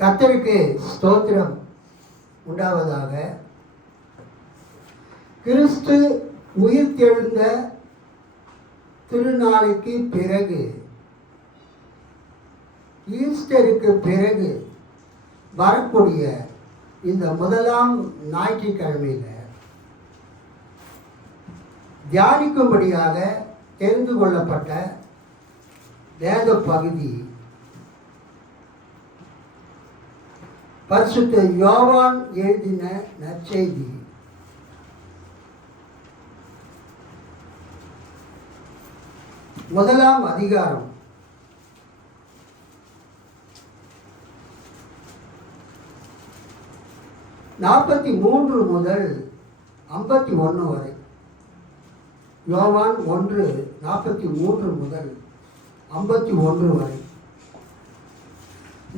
கர்த்தருக்கு ஸ்தோத்திரம் உண்டாவதாக. கிறிஸ்து உயிர்த்தெழுந்த திருநாளைக்கு பிறகு, ஈஸ்டருக்கு பிறகு வரக்கூடிய இந்த முதலாம் ஞாயிற்றுக்கிழமையில் தியானிக்கும்படியாக தெரிந்து கொள்ளப்பட்ட வேத பகுதி பரிசுத்த யோவான் எழுதின நற்செய்தி முதலாம் அதிகாரம் 43 முதல் 51 வரை. யோவான் 1:43 முதல் 51 வரை.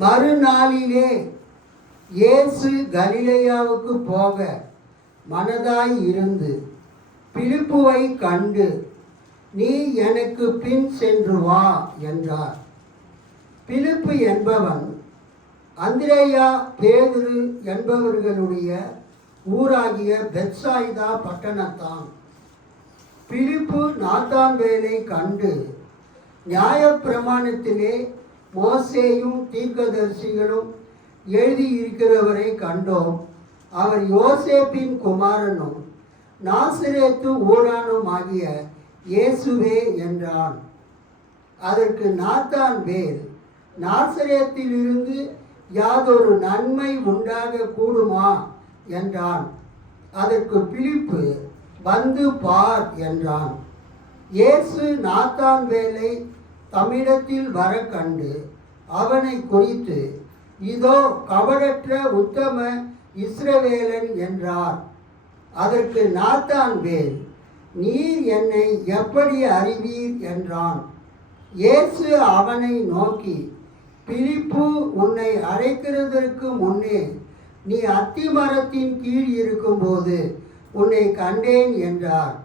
மறுநாளிலே இயேசு கலிலேயாவுக்கு போக மனதாய் இருந்து பிலிப்புவை கண்டு, நீ எனக்கு பின் சென்று வா என்றார். பிலிப்பு என்பவன் அந்திரேயா பேதுரு என்பவர்களுடைய ஊராகிய பெத்சாயிதா பட்டணத்தான். பிலிப்பு நாத்தான்வேலை கண்டு, நியாயப்பிரமாணத்திலே மோசேயும் தீர்க்கதரிசிகளும் எழுதியிருக்கிறவரை கண்டோம், அவர் யோசேப்பின் குமாரனும் நாசரேத்து ஊரானும் ஆகிய இயேசுவே என்றான். அதற்கு நாத்தான்வேல், நாசரேத்திலிருந்து யாதொரு நன்மை உண்டாக கூடுமா என்றான். அதற்கு பிலிப்பு, வந்து பார் என்றான். இயேசு நாத்தான்வேலை தம்மிடத்தில் வர கண்டு அவனை குறித்து, இதோ கபடற்ற உத்தம இஸ்ரவேலன் என்றார். அதற்கு நாத்தான்வேல், நீர் என்னை எப்படி அறிவீர் என்றான். இயேசு அவனை நோக்கி, பிலிப்பு உன்னை அழைக்கிறதற்கு முன்னே நீ அத்திமரத்தின் கீழ் இருக்கும்போது உன்னை கண்டேன் என்றார்.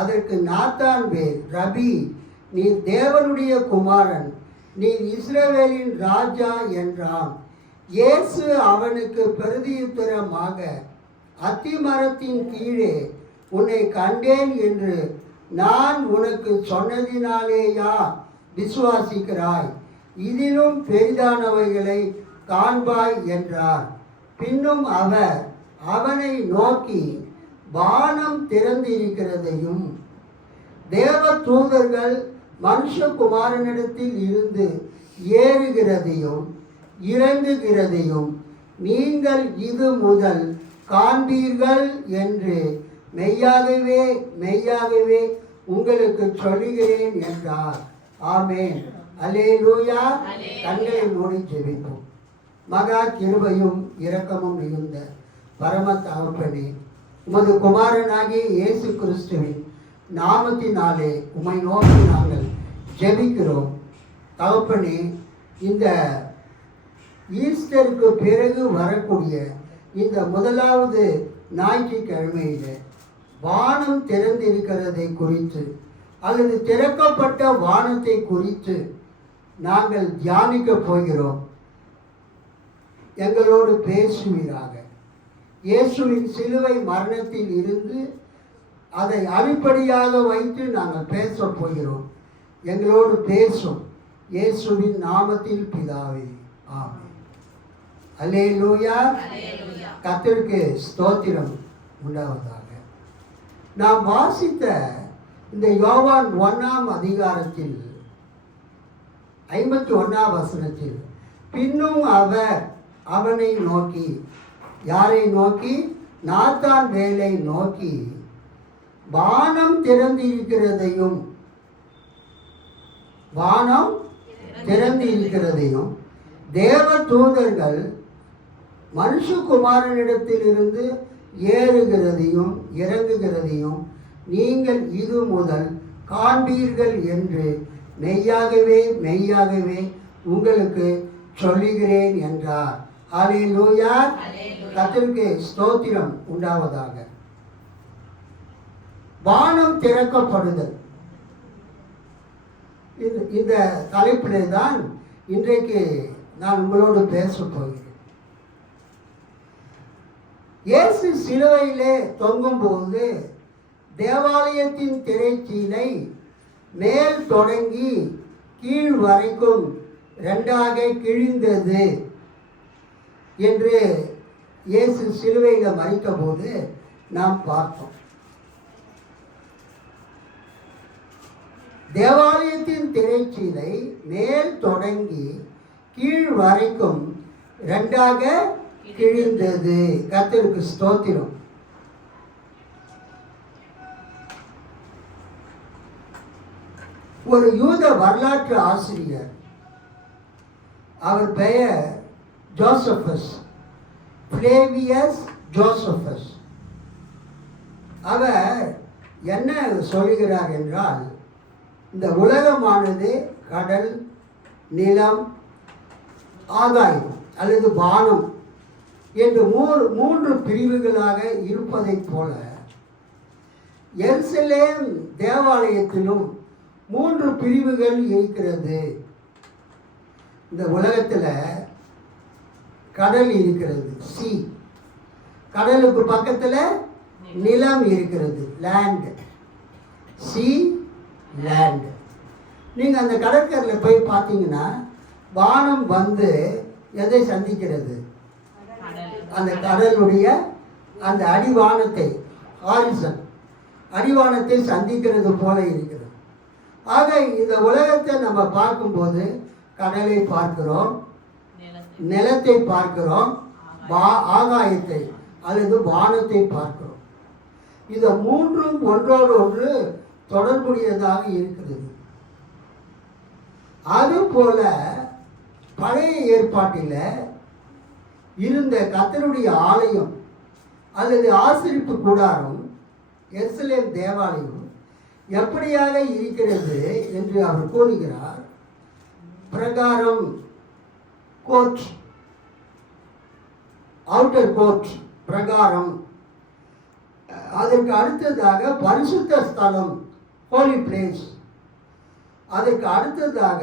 அதற்கு நாத்தான்வேல், ரபி, நீர் தேவனுடைய குமாரன், நீர் இஸ்ரவேலின் ராஜா என்றான். இயேசு அவனுக்கு பிரதியுத்தரமாக, அத்திமரத்தின் கீழே உன்னை கண்டேன் என்று நான் உனக்கு சொன்னதினாலேயா விசுவாசிக்கிறாய்? இதிலும் பெரிதானவைகளை காண்பாய் என்றார். பின்னும் அவர் அவனை நோக்கி, வானம் திறந்திருக்கிறதையும் தேவ தூதர்கள் மனுஷகுமாரனிடத்தில் இருந்து ஏறுகிறதையும் இறங்குகிறதையும் நீங்கள் இது முதல் காண்பீர்கள் என்று மெய்யாகவே மெய்யாகவே உங்களுக்கு சொல்லுகிறேன் என்றார். ஆமென். அல்லேலூயா. கண்களை மூடி ஜெபிப்போம். மகா கிருபையும் இரக்கமும் மிகுந்த பரம தகப்பனே, உமது குமாரனாகிய இயேசு கிறிஸ்துவின் நாமத்தினாலே உம்மை நோக்கி நாங்கள் ஜெபிக்கிறோம். தகப்பனே, இந்த ஈஸ்டருக்கு பிறகு வரக்கூடிய இந்த முதலாவது ஞாயிற்றுக்கிழமையில் வானம் திறந்திருக்கிறதை குறித்து, அல்லது திறக்கப்பட்ட வானத்தை குறித்து நாங்கள் தியானிக்க போகிறோம். எங்களோடு பேசுவீராக. இயேசுவின் சிலுவை மரணத்தில் இருந்து அதை அடிப்படையாக வைத்து நாங்கள் பேச போகிறோம். எங்களோடு பேசும். இயேசுவின் நாமத்தில் பிதாவே, ஆமென். அல்லேலூயா. கர்த்தருக்கு ஸ்தோத்திரம் உண்டாவதாக. நாம் வாசித்த இந்த யோவான் 1ஆம் அதிகாரத்தில் 51ஆம் வசனத்தில், பின்னும் அவர் அவனை நோக்கி, யாரை நோக்கி? நாத்தான்வேலை நோக்கி, வானம் திறந்திருக்கிறதையும் தேவ தூதர்கள் மனுஷகுமாரனிடத்திலிருந்து ஏறுகிறதையும் இறங்குகிறதையும் நீங்கள் இது முதல் காண்பீர்கள் என்று மெய்யாகவே மெய்யாகவே உங்களுக்கு சொல்லுகிறேன் என்றார். அல்லேலூயா. கர்த்தருக்கு ஸ்தோத்திரம் உண்டாவதாக. வானம் திறக்கப்படுதல், இந்த தலைப்பிலே தான் இன்றைக்கு நான் உங்களோடு பேசப் போகிறேன். இயேசு சிலுவையிலே தொங்கும்போது தேவாலயத்தின் திரைச்சீலை மேல் தொடங்கி கீழ் வரைக்கும் ரெண்டாக கிழிந்தது என்று இயேசு சிலுவையில் மரித்த போது நாம் பார்த்தோம். தேவாலயத்தின் திரைச்சீலை மேல் தொடங்கி கீழ் வரைக்கும் ரெண்டாக கிழிந்தது. கர்த்தருக்கு ஸ்தோத்திரம். ஒரு யூத வரலாற்று ஆசிரியர், அவர் பெயர் ஜோசபஸ், ஃப்ளேவியஸ் ஜோசபஸ். அவர் என்ன சொல்கிறார் என்றால், இந்த உலகமானது கடல், நிலம், ஆகாயம் அல்லது வானம் என்று மூன்று பிரிவுகளாக இருப்பதைப் போல எருசலேம் தேவாலயத்திலும் 3 பிரிவுகள் இருக்கிறது. இந்த உலகத்தில் கடல் இருக்கிறது, சி. கடலுக்கு பக்கத்தில் நிலம் இருக்கிறது, லேண்ட். C, land. நீங்கள் அந்த கடற்கரையில் போய் பார்த்தீங்கன்னா வானம் வந்து எதை சந்திக்கிறது? அந்த கடலுடைய அந்த அடிவானத்தை, ஹாரிசன் அடிவானத்தை சந்திக்கிறது போல இருக்கிறது. ஆக இந்த உலகத்தை நம்ம பார்க்கும்போது கடலை பார்க்கிறோம், நிலத்தை பார்க்கிறோம், ஆகாயத்தை அல்லது வானத்தை பார்க்கிறோம். இந்த மூன்றும் ஒன்றோடு ஒன்று தொடர்புடையதாக இருக்கிறது. அதுபோல பழைய ஏற்பாட்டில் இருந்த கர்த்தருடைய ஆலயம் அல்லது ஆசரிப்பு கூடாரம், எருசலேம் தேவாலயம் எப்படியாக இருக்கிறது என்று அவர் கூறுகிறார். பிரகாரம், கோர்ட், அவுட்டர் கோர்ட், பிரகாரம். அதற்கு அடுத்ததாக பரிசுத்த ஸ்தலம், ஹோலி பிளேஸ். அதற்கு அடுத்ததாக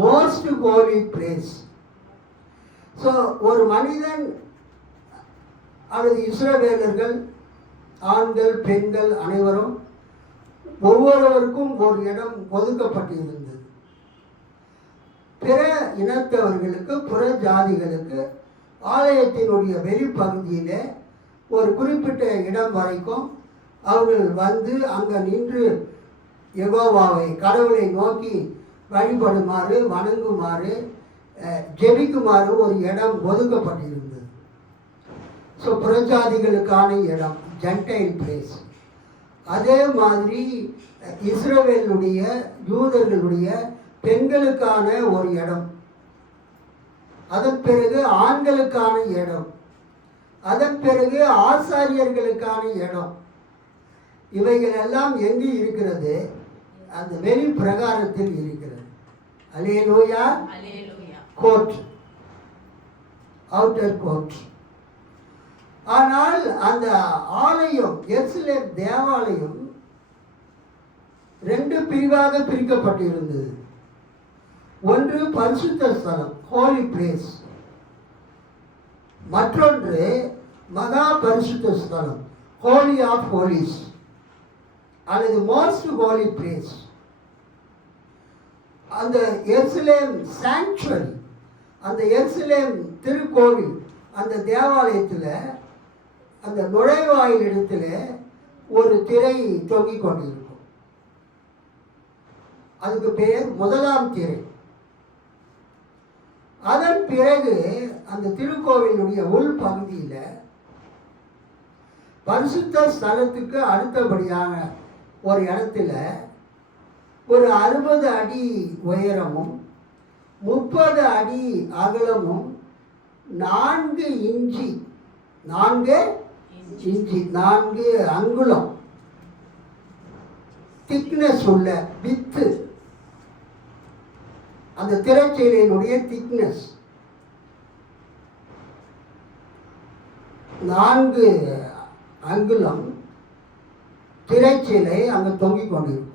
மோஸ்ட் ஹோலி பிளேஸ். ஸோ ஒரு மனிதன் அல்லது இஸ்ரவேலர்கள், ஆண்கள் பெண்கள் அனைவரும் ஒவ்வொருவருக்கும் ஒரு இடம் ஒதுக்கப்பட்டிருந்தது. பிற இனத்தவர்களுக்கு, புற ஜாதிகளுக்கு ஆலயத்தினுடைய வெளிப்பகுதியில் ஒரு குறிப்பிட்ட இடம் வரைக்கும் அவர்கள் வந்து அங்கே நின்று யெகோவாவை, கடவுளை நோக்கி வழிபடுமாறு, வணங்குமாறு, ஜெபிக்குமாறு ஒரு இடம் ஒதுக்கப்பட்டிருந்தது. ஸோ புறஜாதிகளுக்கான இடம், ஜென்டைல் பிளேஸ். அதே மாதிரி இஸ்ரவேலுடைய, யூதர்களுடைய பெண்களுக்கான ஒரு இடம், அதன் பிறகு ஆண்களுக்கான இடம், அதன் பிறகு ஆசாரியர்களுக்கான இடம். இவைகள் எல்லாம் எங்கு இருக்கிறது? அந்த வெளி பிரகாரத்தில் இருக்கிறது. அல்லேலூயா. Court, outer court. ஆனால் அந்த ஆலயம், எருசலேம் தேவாலயம் 2 பிரிவாக பிரிக்கப்பட்டிருந்தது. ஒன்று பரிசுத்த ஸ்தலம், ஹோலி பிளேஸ். மற்றொன்று மகா பரிசுத்த ஸ்தலம், ஹோலி ஆஃப் ஹோலிஸ் அல்லது மோஸ்ட் ஹோலி பிளேஸ். அந்த எருசலேம் சாங்சுவரி, அந்த எருசலேம் திருக்கோவில், அந்த தேவாலயத்தில் அந்த நுழைவாயில் இடத்துல ஒரு திரை தொங்கிக் கொண்டிருக்கும். அதுக்கு பெயர் முதலாம் திரை. அதன் பிறகு அந்த திருக்கோவிலுடைய உள் பகுதியில் பரிசுத்த ஸ்தலத்துக்கு அடுத்தபடியான ஒரு இடத்துல ஒரு 60 அடி உயரமும் 30 அடி அகலமும் 4 இன்ச்சு 4 அங்குலம் திக்னஸ் உள்ள வித்து, அந்த திரைச்சீலையினுடைய திக்னஸ் 4 அங்குலம் திரைச்சீலை அங்கே தொங்கிக் கொண்டிருக்கும்.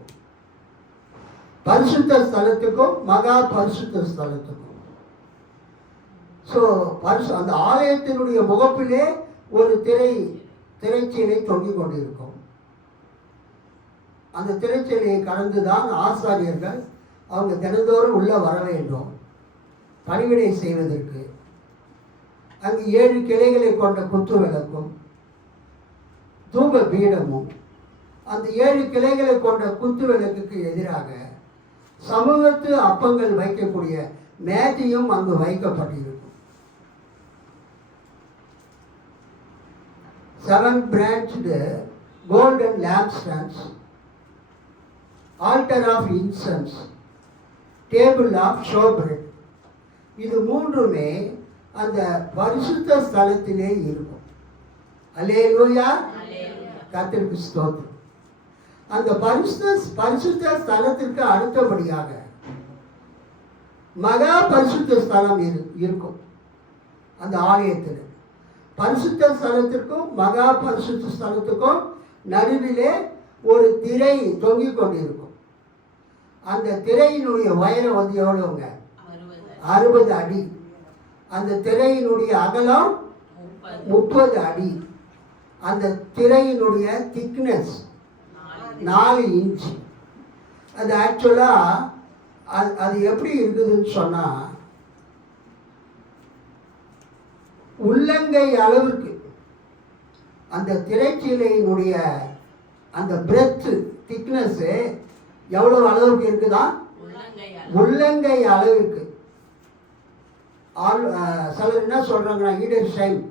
பரிசுத்த ஸ்தலத்துக்கும் மகா பரிசுத்த ஸ்தலத்துக்கும் ஸோ அந்த ஆலயத்தினுடைய முகப்பிலே ஒரு திரைச்சீலை தொங்கிக் கொண்டிருக்கும். அந்த திரைச்சீலையை கடந்துதான் ஆசாரியர்கள் அவங்க தினந்தோறும் உள்ள வர வேண்டும் பணிவிடை செய்வதற்கு. அங்கு 7 கிளைகளை கொண்ட குத்து விளக்கும் தூப பீடமும், அந்த 7 கிளைகளை கொண்ட குத்து விளக்குக்கு எதிராக சமூகத்து அப்பங்கள் வைக்கக்கூடிய மேஜையும் அங்கு வைக்கப்பட்டிருக்கும். 7 branched golden lampstands, altar of incense, table of showbread. இது மூன்றுமே அந்த பரிசுத்த ஸ்தலத்திலே இருக்கும். அல்லேலூயா, கர்த்தருக்கு ஸ்தோத்திரம். அந்த பரிசுத்த ஸ்தலத்திற்கு அடுத்தபடியாக மகா பரிசுத்த ஸ்தலம் இருக்கும். அந்த ஆலயத்தில் பரிசுத்த ஸ்தலத்திற்கும் மகா பரிசுத்த ஸ்தலத்துக்கும் நடுவிலே ஒரு திரை தொங்கிக் கொண்டிருக்கும். அந்த திரையினுடைய உயரம் வந்து எவ்வளவுங்க? 60 அடி. அந்த திரையினுடைய அகலம் 30 அடி. அந்த திரையினுடைய திக்னஸ் 4 இன்ச். அது ஆக்சுவலாக அது எப்படி இருக்குதுன்னு சொன்னால், உள்ளங்கை அளவுக்கு அந்த திரைச்சீலையினுடைய அந்த பிரெத்து திக்னஸ்ஸு எவ்வளோ அளவுக்கு இருக்குதா? உள்ளங்கை அளவுக்கு. சிலர் என்ன சொல்கிறாங்கன்னா, ஈடர் ஷைம்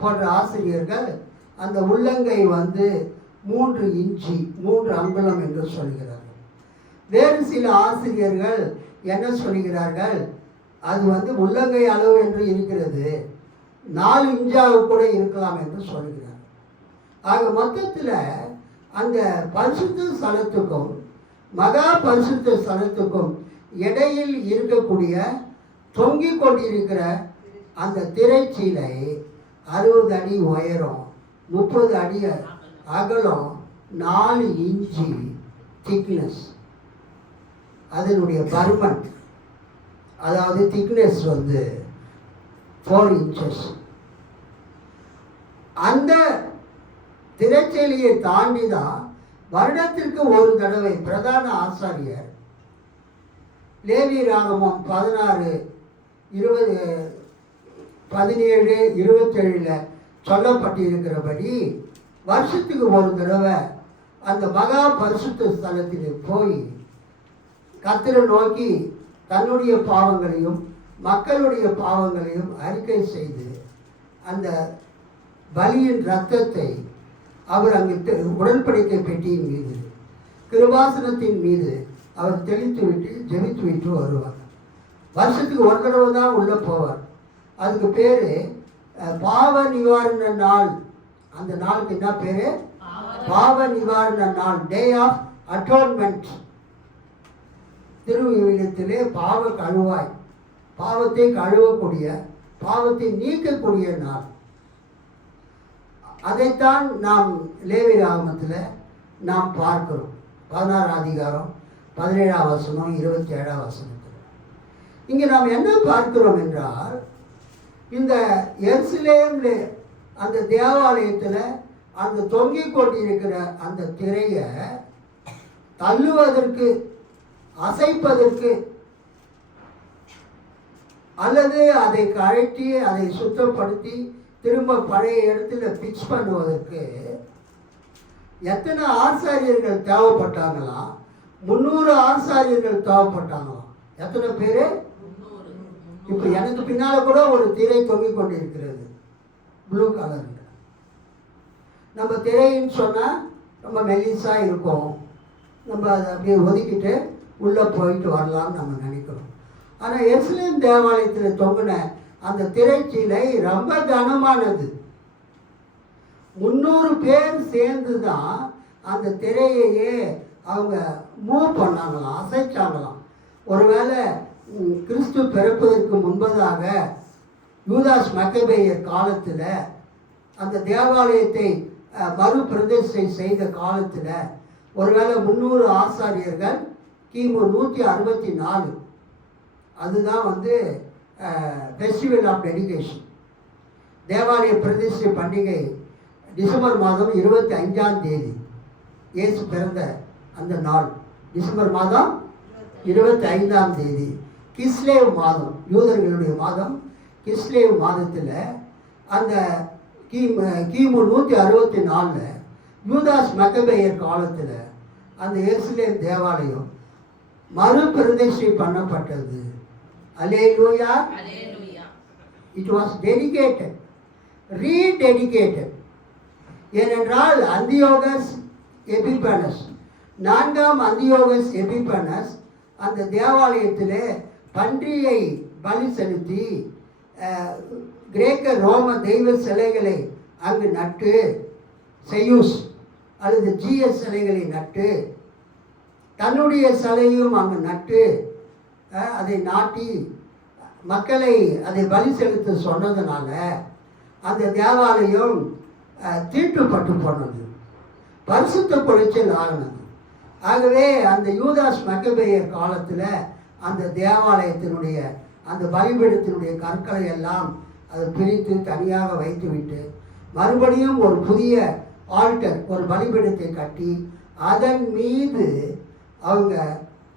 போன்ற ஆசிரியர்கள் அந்த உள்ளங்கை வந்து 3 இன்ச்சு 3 அங்குலம் என்று சொல்கிறார்கள். வேறு சில ஆசிரியர்கள் என்ன சொல்கிறார்கள், அது வந்து உள்ளங்கை அளவு என்று இருக்கிறது, 4 இன்ச்சாக கூட இருக்கலாம் என்று சொல்கிறார். ஆக மொத்தத்தில் அந்த பரிசுத்த ஸ்தலத்துக்கும் மகா பரிசுத்த ஸ்தலத்துக்கும் இடையில் இருக்கக்கூடிய தொங்கிக் கொண்டிருக்கிற அந்த திரைச்சீலை 60 அடி உயரம், 30 அடி அகலம், 4 இன்ச்சு திக்னஸ். அதனுடைய பருமன், அதாவது திக்னஸ் வந்து 4 inches. அந்த திரைச்சீலையை தாண்டி தான் வருடத்திற்கு ஒரு தடவை பிரதான ஆசாரியர் லேவி ராகமம் 16, 20, 17, 27 சொல்லப்பட்டிருக்கிறபடி வருஷத்துக்கு ஒரு தடவை அந்த மகா பரிசுத்த ஸ்தலத்திலே போய் கர்த்தரை நோக்கி தன்னுடைய பாவங்களையும் மக்களுடைய பாவங்களையும் அறிக்கை செய்து அந்த பலியின் இரத்தத்தை அவர் அங்கு உடன்படிக்கை பெட்டியின் மீது கிருபாசனத்தின் மீது அவர் தெளித்து விட்டு ஜெபித்து விட்டு வருவார். வருஷத்துக்கு ஒரு தடவை தான் உள்ளே போவார். அதுக்கு பேர் பாவ நிவாரண நாள். அந்த நாளுக்கு என்ன பேர்? பாவ நிவாரண நாள், டே ஆஃப் அட்டோன்மெண்ட். திருவிழத்திலே பாவ கழுவாய், பாவத்தை கழுவக்கூடிய, பாவத்தை நீக்கக்கூடிய நாள். அதைத்தான் நாம் லேவி ராகமத்தில் நாம் பார்க்கிறோம். 16 அதிகாரம் 17ஆம் வசனம் 27ஆம் வசனத்தில் இங்கே நாம் என்ன பார்க்கிறோம் என்றால், இந்த எருசலேமில் அந்த தேவாலயத்தில் அந்த தொங்கிக் கொண்டிருக்கிற அந்த திரையை தள்ளுவதற்கு, அசைப்பதற்கு அல்லது அதை கழட்டி அதை சுத்தப்படுத்தி திரும்ப பழைய இடத்துல பிக்ஸ் பண்ணுவதற்கு எத்தனை ஆசாரியர்கள் தேவைப்பட்டாங்களாம்? 300 ஆசாரியர்கள் தேவைப்பட்டாங்களாம். எத்தனை பேர்? இப்போ எனக்கு பின்னால் கூட ஒரு திரை தொங்கிக் கொண்டிருக்கிறது, ப்ளூ கலரில். நம்ம திரைன்னு சொன்னால் ரொம்ப மெல்லிஸாக இருக்கும், நம்ம அதை அப்படியே ஒதுக்கிட்டு உள்ளே போயிட்டு வரலாம்னு நம்ம நினைக்கிறோம். ஆனால் எருசலேம் தேவாலயத்தில் தொங்கின அந்த திரைச்சீலை ரொம்ப கனமானது. 300 பேர் சேர்ந்து தான் அந்த திரையையே அவங்க மூவ் பண்ணாங்களாம், அசைச்சாங்களாம். ஒருவேளை கிறிஸ்து பிறப்பதற்கு முன்பதாக யூதாஸ் மக்கபேயர் காலத்தில் அந்த தேவாலயத்தை மறுபிரதிஷ்டை செய்த காலத்தில் ஒருவேளை 300 ஆசாரியர்கள் கிமு 164, அதுதான் வந்து ஃபெஸ்டிவல் ஆஃப் டெடிகேஷன். தேவாலய பிரதிஷ்டை பண்டிகை டிசம்பர் மாதம் 25ஆம் தேதி இயேசு பிறந்த அந்த நாள். டிசம்பர் மாதம் 25ஆம் தேதி கிஸ்லேவ் மாதம், யூதர்களுடைய மாதம். கிஸ்லேவ் மாதத்தில் அந்த கிமு 164 யூதாஸ் மக்கபேயர் காலத்தில் அந்த எருசலேம் தேவாலயம் மறுபிரதிஷ்டை பண்ணப்பட்டது. அல்லேலூயா. It was dedicated, rededicated. ஏனென்றால் அந்தியோகஸ் எபிபனஸ், 4ஆம் அந்தியோகஸ் எபிபனஸ் அந்த தேவாலயத்திலே பன்றியை பலி செலுத்தி கிரேக்க ரோம தெய்வ சிலைகளை அங்கு நட்டு, செயூஸ் அல்லது ஜிஎஸ் சிலைகளை நட்டு, தன்னுடைய சிலையும் அங்கு நட்டு அதை நாட்டி மக்களை அதை பலி செலுத்த சொன்னதுனால அந்த தேவாலயம் தீட்டுப்பட்டு போனது, பரிசுத்த குலைச்சல் ஆகினது. ஆகவே அந்த யூதாஸ் மக்கபேயர் காலத்தில் அந்த தேவாலயத்தினுடைய அந்த பலிபீடத்தினுடைய கற்களை எல்லாம் அதை பிரித்து தனியாக வைத்துவிட்டு மறுபடியும் ஒரு புதிய ஆல்டர், ஒரு பலிபீடத்தை கட்டி அதன் மீது அவங்க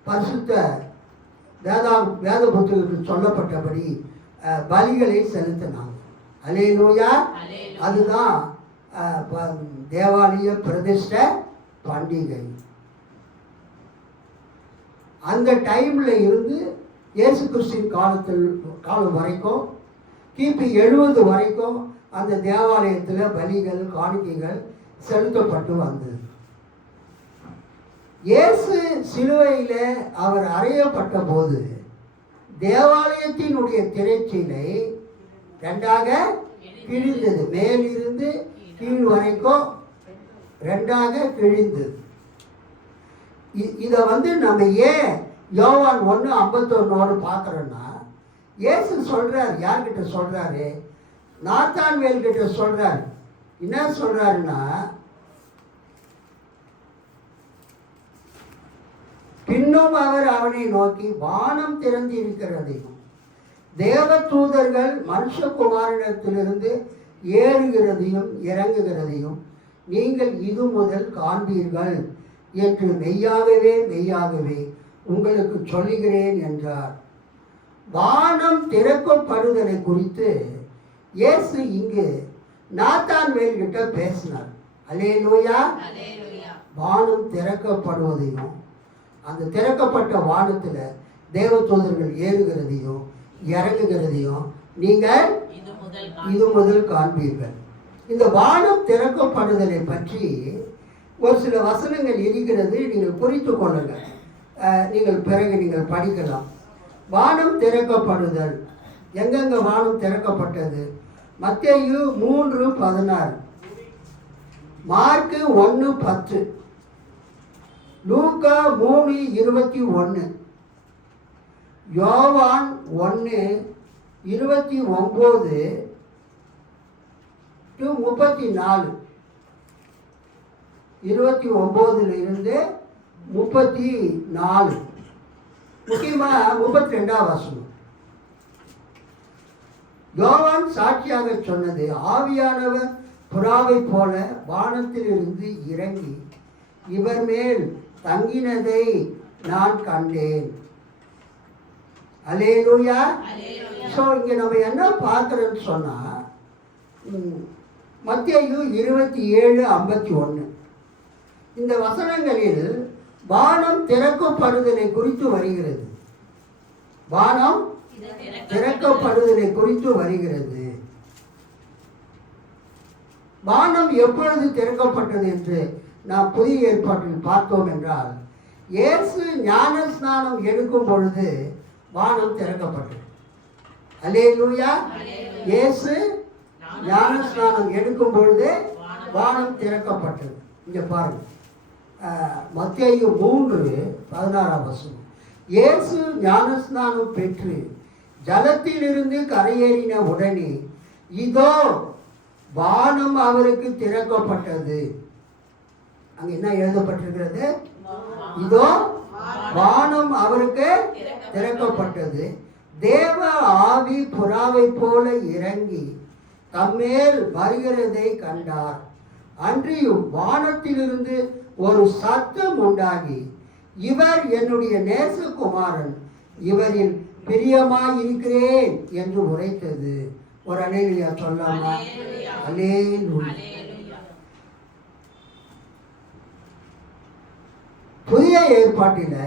பரிசுத்த வேத புத்தகத்தில் சொல்லப்பட்டபடி பலிகளை செலுத்தினாங்க. அல்லேலூயா. அதுதான் தேவாலய பிரதிஷ்டை பண்டிகை. அந்த டைமில் இருந்து இயேசு கிறிஸ்துவின் காலம் வரைக்கும் கிபி 70 வரைக்கும் அந்த தேவாலயத்தில் பலிகள் காணிக்கைகள் செலுத்தப்பட்டு வந்தது. இயேசு சிலுவையில் அவர் அறையப்பட்ட போது தேவாலயத்தினுடைய திரைச்சீலை 2ஆக கிழிந்தது. மேலிருந்து கீழ் வரைக்கும் 2ஆக கிழிந்தது. இதை நம்ம ஏன் யோவான் 1:51 பார்க்குறோன்னா, இயேசு சொல்கிறார், யார்கிட்ட சொல்கிறாரு? நாத்தான்வேல் கிட்ட சொல்கிறார். என்ன சொல்கிறாருன்னா, பின்னும் அவர் அவனை நோக்கி, வானம் திறந்து இருக்கிறதையும் தேவ தூதர்கள் மனுஷகுமாரனிடத்திலிருந்து ஏறுகிறதையும் இறங்குகிறதையும் நீங்கள் இது முதல் காண்பீர்கள் என்று மெய்யாகவே மெய்யாகவே உங்களுக்கு சொல்லுகிறேன் என்றார். வானம் திறக்கப்படுதலை குறித்து இயேசு இங்கு நாத்தான்வேல் கிட்ட பேசினார். அல்லேலூயா. வானம் திறக்கப்படுவதையும் அந்த திறக்கப்பட்ட வானத்தில் தேவதூதர்கள் ஏறுகிறதையும் இறங்குகிறதையும் நீங்கள் இது முதல் காண்பீர்கள். இந்த வானம் திறக்கப்படுதலை பற்றி ஒரு சில வசனங்கள் இருக்கிறது, நீங்கள் புரிந்து கொள்ளுங்கள். நீங்கள் பிறகு நீங்கள் படிக்கலாம். வானம் திறக்கப்படுதல், எங்கெங்க வானம் திறக்கப்பட்டது? மத்தேயு 3:16, மார்க்கு 1:10, லூக்கா 3:21, யோவான் 1:29 to 34, 29 34, முக்கியமாக 32 வசனம். யோவான் சாட்சியாக சொன்னது, ஆவியானவர் புறாவை போல வானத்திலிருந்து இறங்கி இவர் மேல் தங்கினதை நான் கண்டேன். அல்லேலூயா. ஸோ இங்கே நம்ம என்ன பார்க்குறோன்னு சொன்னால், மத்தேயு 27:51 இந்த வசனங்களில் வானம் திறக்கப்படுதலை குறித்து வருகிறது. வானம் திறக்கப்படுதலை குறித்து வருகிறது. வானம் எப்பொழுது திறக்கப்பட்டது என்று நாம் புதிய ஏற்பாட்டில் பார்த்தோம் என்றால், இயேசு ஞான ஸ்நானம் எடுக்கும் பொழுது வானம் திறக்கப்பட்டது. அல்லேலூயா. இயேசு ஞான ஸ்நானம் எடுக்கும் பொழுது வானம் திறக்கப்பட்டது. இங்கே பாருங்க, மத்தேயு 3:16 இயேசு ஞானஸ்நானம் பெற்று ஜலத்திலிருந்து கரையேறின உடனே இதோ வானம் அவருக்கு திறக்கப்பட்டது. அங்க என்ன இதோ வானம் அவருக்கு திறக்கப்பட்டது. தேவ ஆவி புறாவை போல இறங்கி தம்மேல் வருகிறதை கண்டார். அன்றியும் வானத்திலிருந்து ஒரு சத்தம் உண்டாகி, இவர் என்னுடைய நேசகுமாரன், இவரில் பிரியமாயிருக்கிறேன் என்று உரைத்தது. ஒரு அல்லேலூயா சொல்லாமா? அல்லேலூயா. புதிய ஏற்பாட்டில்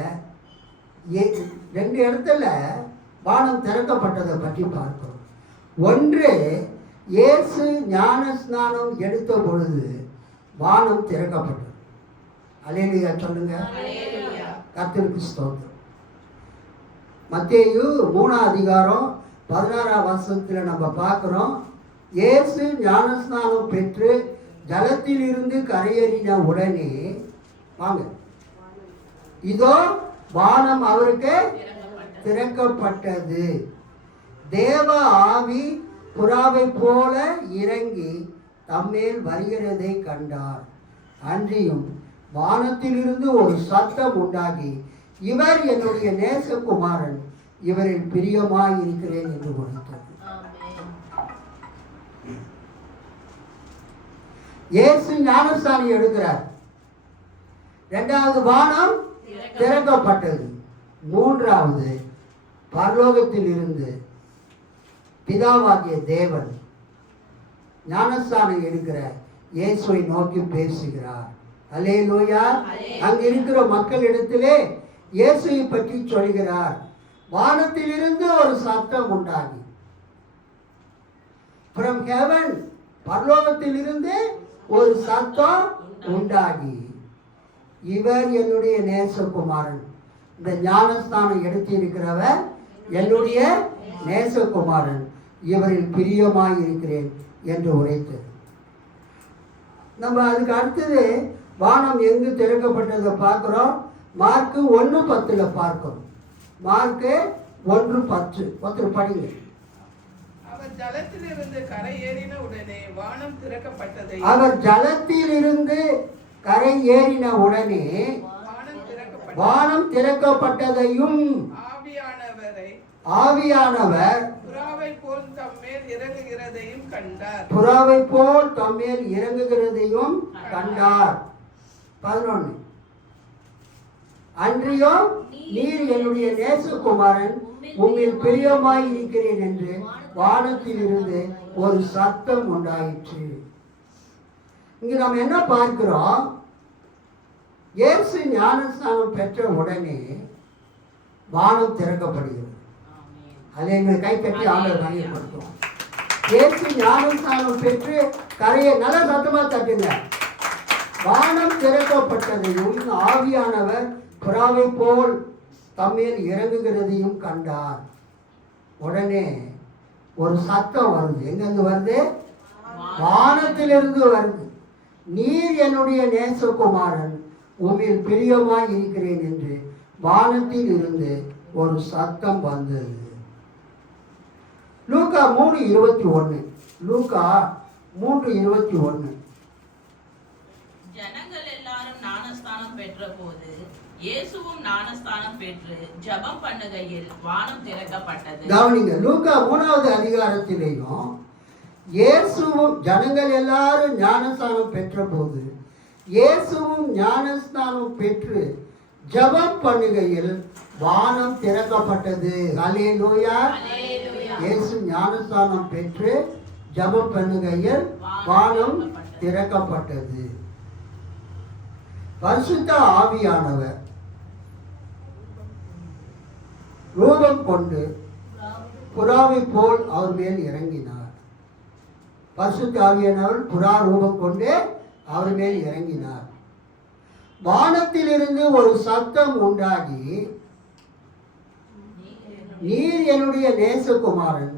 2 இடத்துல வானம் திறக்கப்பட்டதை பற்றி பார்க்கிறோம். ஒன்று, இயேசு ஞான ஸ்நானம் எடுத்த பொழுது வானம் திறக்கப்பட்டது. அல்லேலூயா சொல்லுங்க. கர்த்தருக்கு ஸ்தோத்திரம். மத்தேயு 3ஆம் அதிகாரம் 16ஆம் வசனத்தில் நம்ம பார்க்கிறோம், இயேசு ஞானஸ்நானம் பெற்று ஜலத்தில் இருந்து கரையேறின உடனே வாங்க, இதோ வானம் அவருக்கு திறக்கப்பட்டது. தேவ ஆவி புறாவை போல இறங்கி தம்மேல் வருகிறதை கண்டார். அன்றியும் வானத்திலிருந்து ஒரு சத்தம் உண்டாகி, இவர் என்னுடைய நேசகுமாரன், இவரில் பிரியமாய் இருக்கிறேன் என்று உரைத்தது. இயேசு ஞானஸ்நானி எடுக்கிறார். 2வது வானம் திறக்கப்பட்டது. 3வது பரலோகத்தில் இருந்து பிதாவாகிய தேவன் ஞானஸ்நானம் எடுக்கிற இயேசுவை நோக்கி பேசுகிறார். அல்லேலூயா. அங்க இருக்கிற மக்களிடத்திலே இயேசுவை பற்றி சொல்கிறார். வானத்திலிருந்து ஒரு சத்தம் உண்டாகி, from heaven, பரலோகத்திலிருந்து ஒரு சத்தம் உண்டாகி, இவர் என்னுடைய நேசகுமாரன், இந்த ஞானஸ்தானம் எடுத்து இருக்கிறவர் என்னுடைய நேசகுமாரன், இவரில் பிரியமாய் இருக்கிறேன் என்று உரைத்தது. நம்ம அதுக்கு அடுத்தது வானம் எங்கு திறக்கப்பட்டதை பார்க்கிறோம். மார்க்கு 1:10 பார்க்கிறோம். மார்க்கு 1:10 ஒருத்தர் படிங்க. அவர் ஜலத்திலிருந்து கரையேறின உடனே வானம் திறக்கப்பட்டதை, அவர் ஜலத்திலிருந்து கரை ஏறின உடனே வானம் திறக்கப்பட்டதையும் ஆவியானவர் புறாவை போல் தம்மேல் இறங்குகிறதையும் கண்டார். புறாவை போல் தம்மேல் இறங்குகிறதையும் கண்டார். 11 அன்றியும் நீர் என்னுடைய நேசகுமாரன், உம்மில் பிரியமாய் இருக்கிறேன் என்று வானத்தில் இருந்து ஒரு சத்தம் உண்டாயிற்று. இங்க நம்ம என்ன பார்க்கிறோம்? இயேசு ஞானஸ்நானம் பெற்ற உடனே வானம் திறக்கப்படுகிறது. அதை எங்கள் கை கட்டி ஆண்டவர் மையப்படுத்தும். இயேசு ஞானஸ்நானம் பெற்று கரையை நல்ல சத்தமா தட்டுங்க. வானம் திறக்கப்பட்டதையும் ஆவியானவர் புறாவை போல் தம்மேல் இறங்குகிறதையும் கண்டார். உடனே ஒரு சத்தம் வருது. எங்கிருந்து வருது? வானத்திலிருந்து வருது. நீர் என்னுடைய நேசகுமாரன், உம்மில் பிரியமாய் இருக்கிறேன் என்று வானத்தில் இருந்து ஒரு சத்தம் வந்தது. லூக்கா 3:21. லூக்கா 3:21. ஜனங்கள் எல்லாரும் ஞானஸ்நானம் பெற்ற போது இயேசுவும் ஞானஸ்நானம் பெற்று ஜெபம் பண்ணுகையில் வானம் திறக்கப்பட்டது. கவனிங்க, லூக்கா 3வது அதிகாரத்திலேயும் இயேசுவும் ஜனங்கள் எல்லாரும் ஞானஸ்நானம் பெற்ற போது இயேசுவும் ஞானஸ்நானம் பெற்று ஜெபம் பண்ணுகையில் வானம் திறக்கப்பட்டது. அல்லேலூயா. இயேசு ஞானஸ்நானம் பெற்று ஜெபம் பண்ணுகையில் வானம் திறக்கப்பட்டது. பரிசுத்த ஆவியானவர் ரூபம் கொண்டு புறாவை போல் அவர் மேல் இறங்கினார். பரிசுத்த ஆவியானவர் புறா ரூபம் கொண்டு அவர் மேல் இறங்கினார். வானத்திலிருந்து ஒரு சத்தம் உண்டாகி, நீர் என்னுடைய நேசகுமாரன்,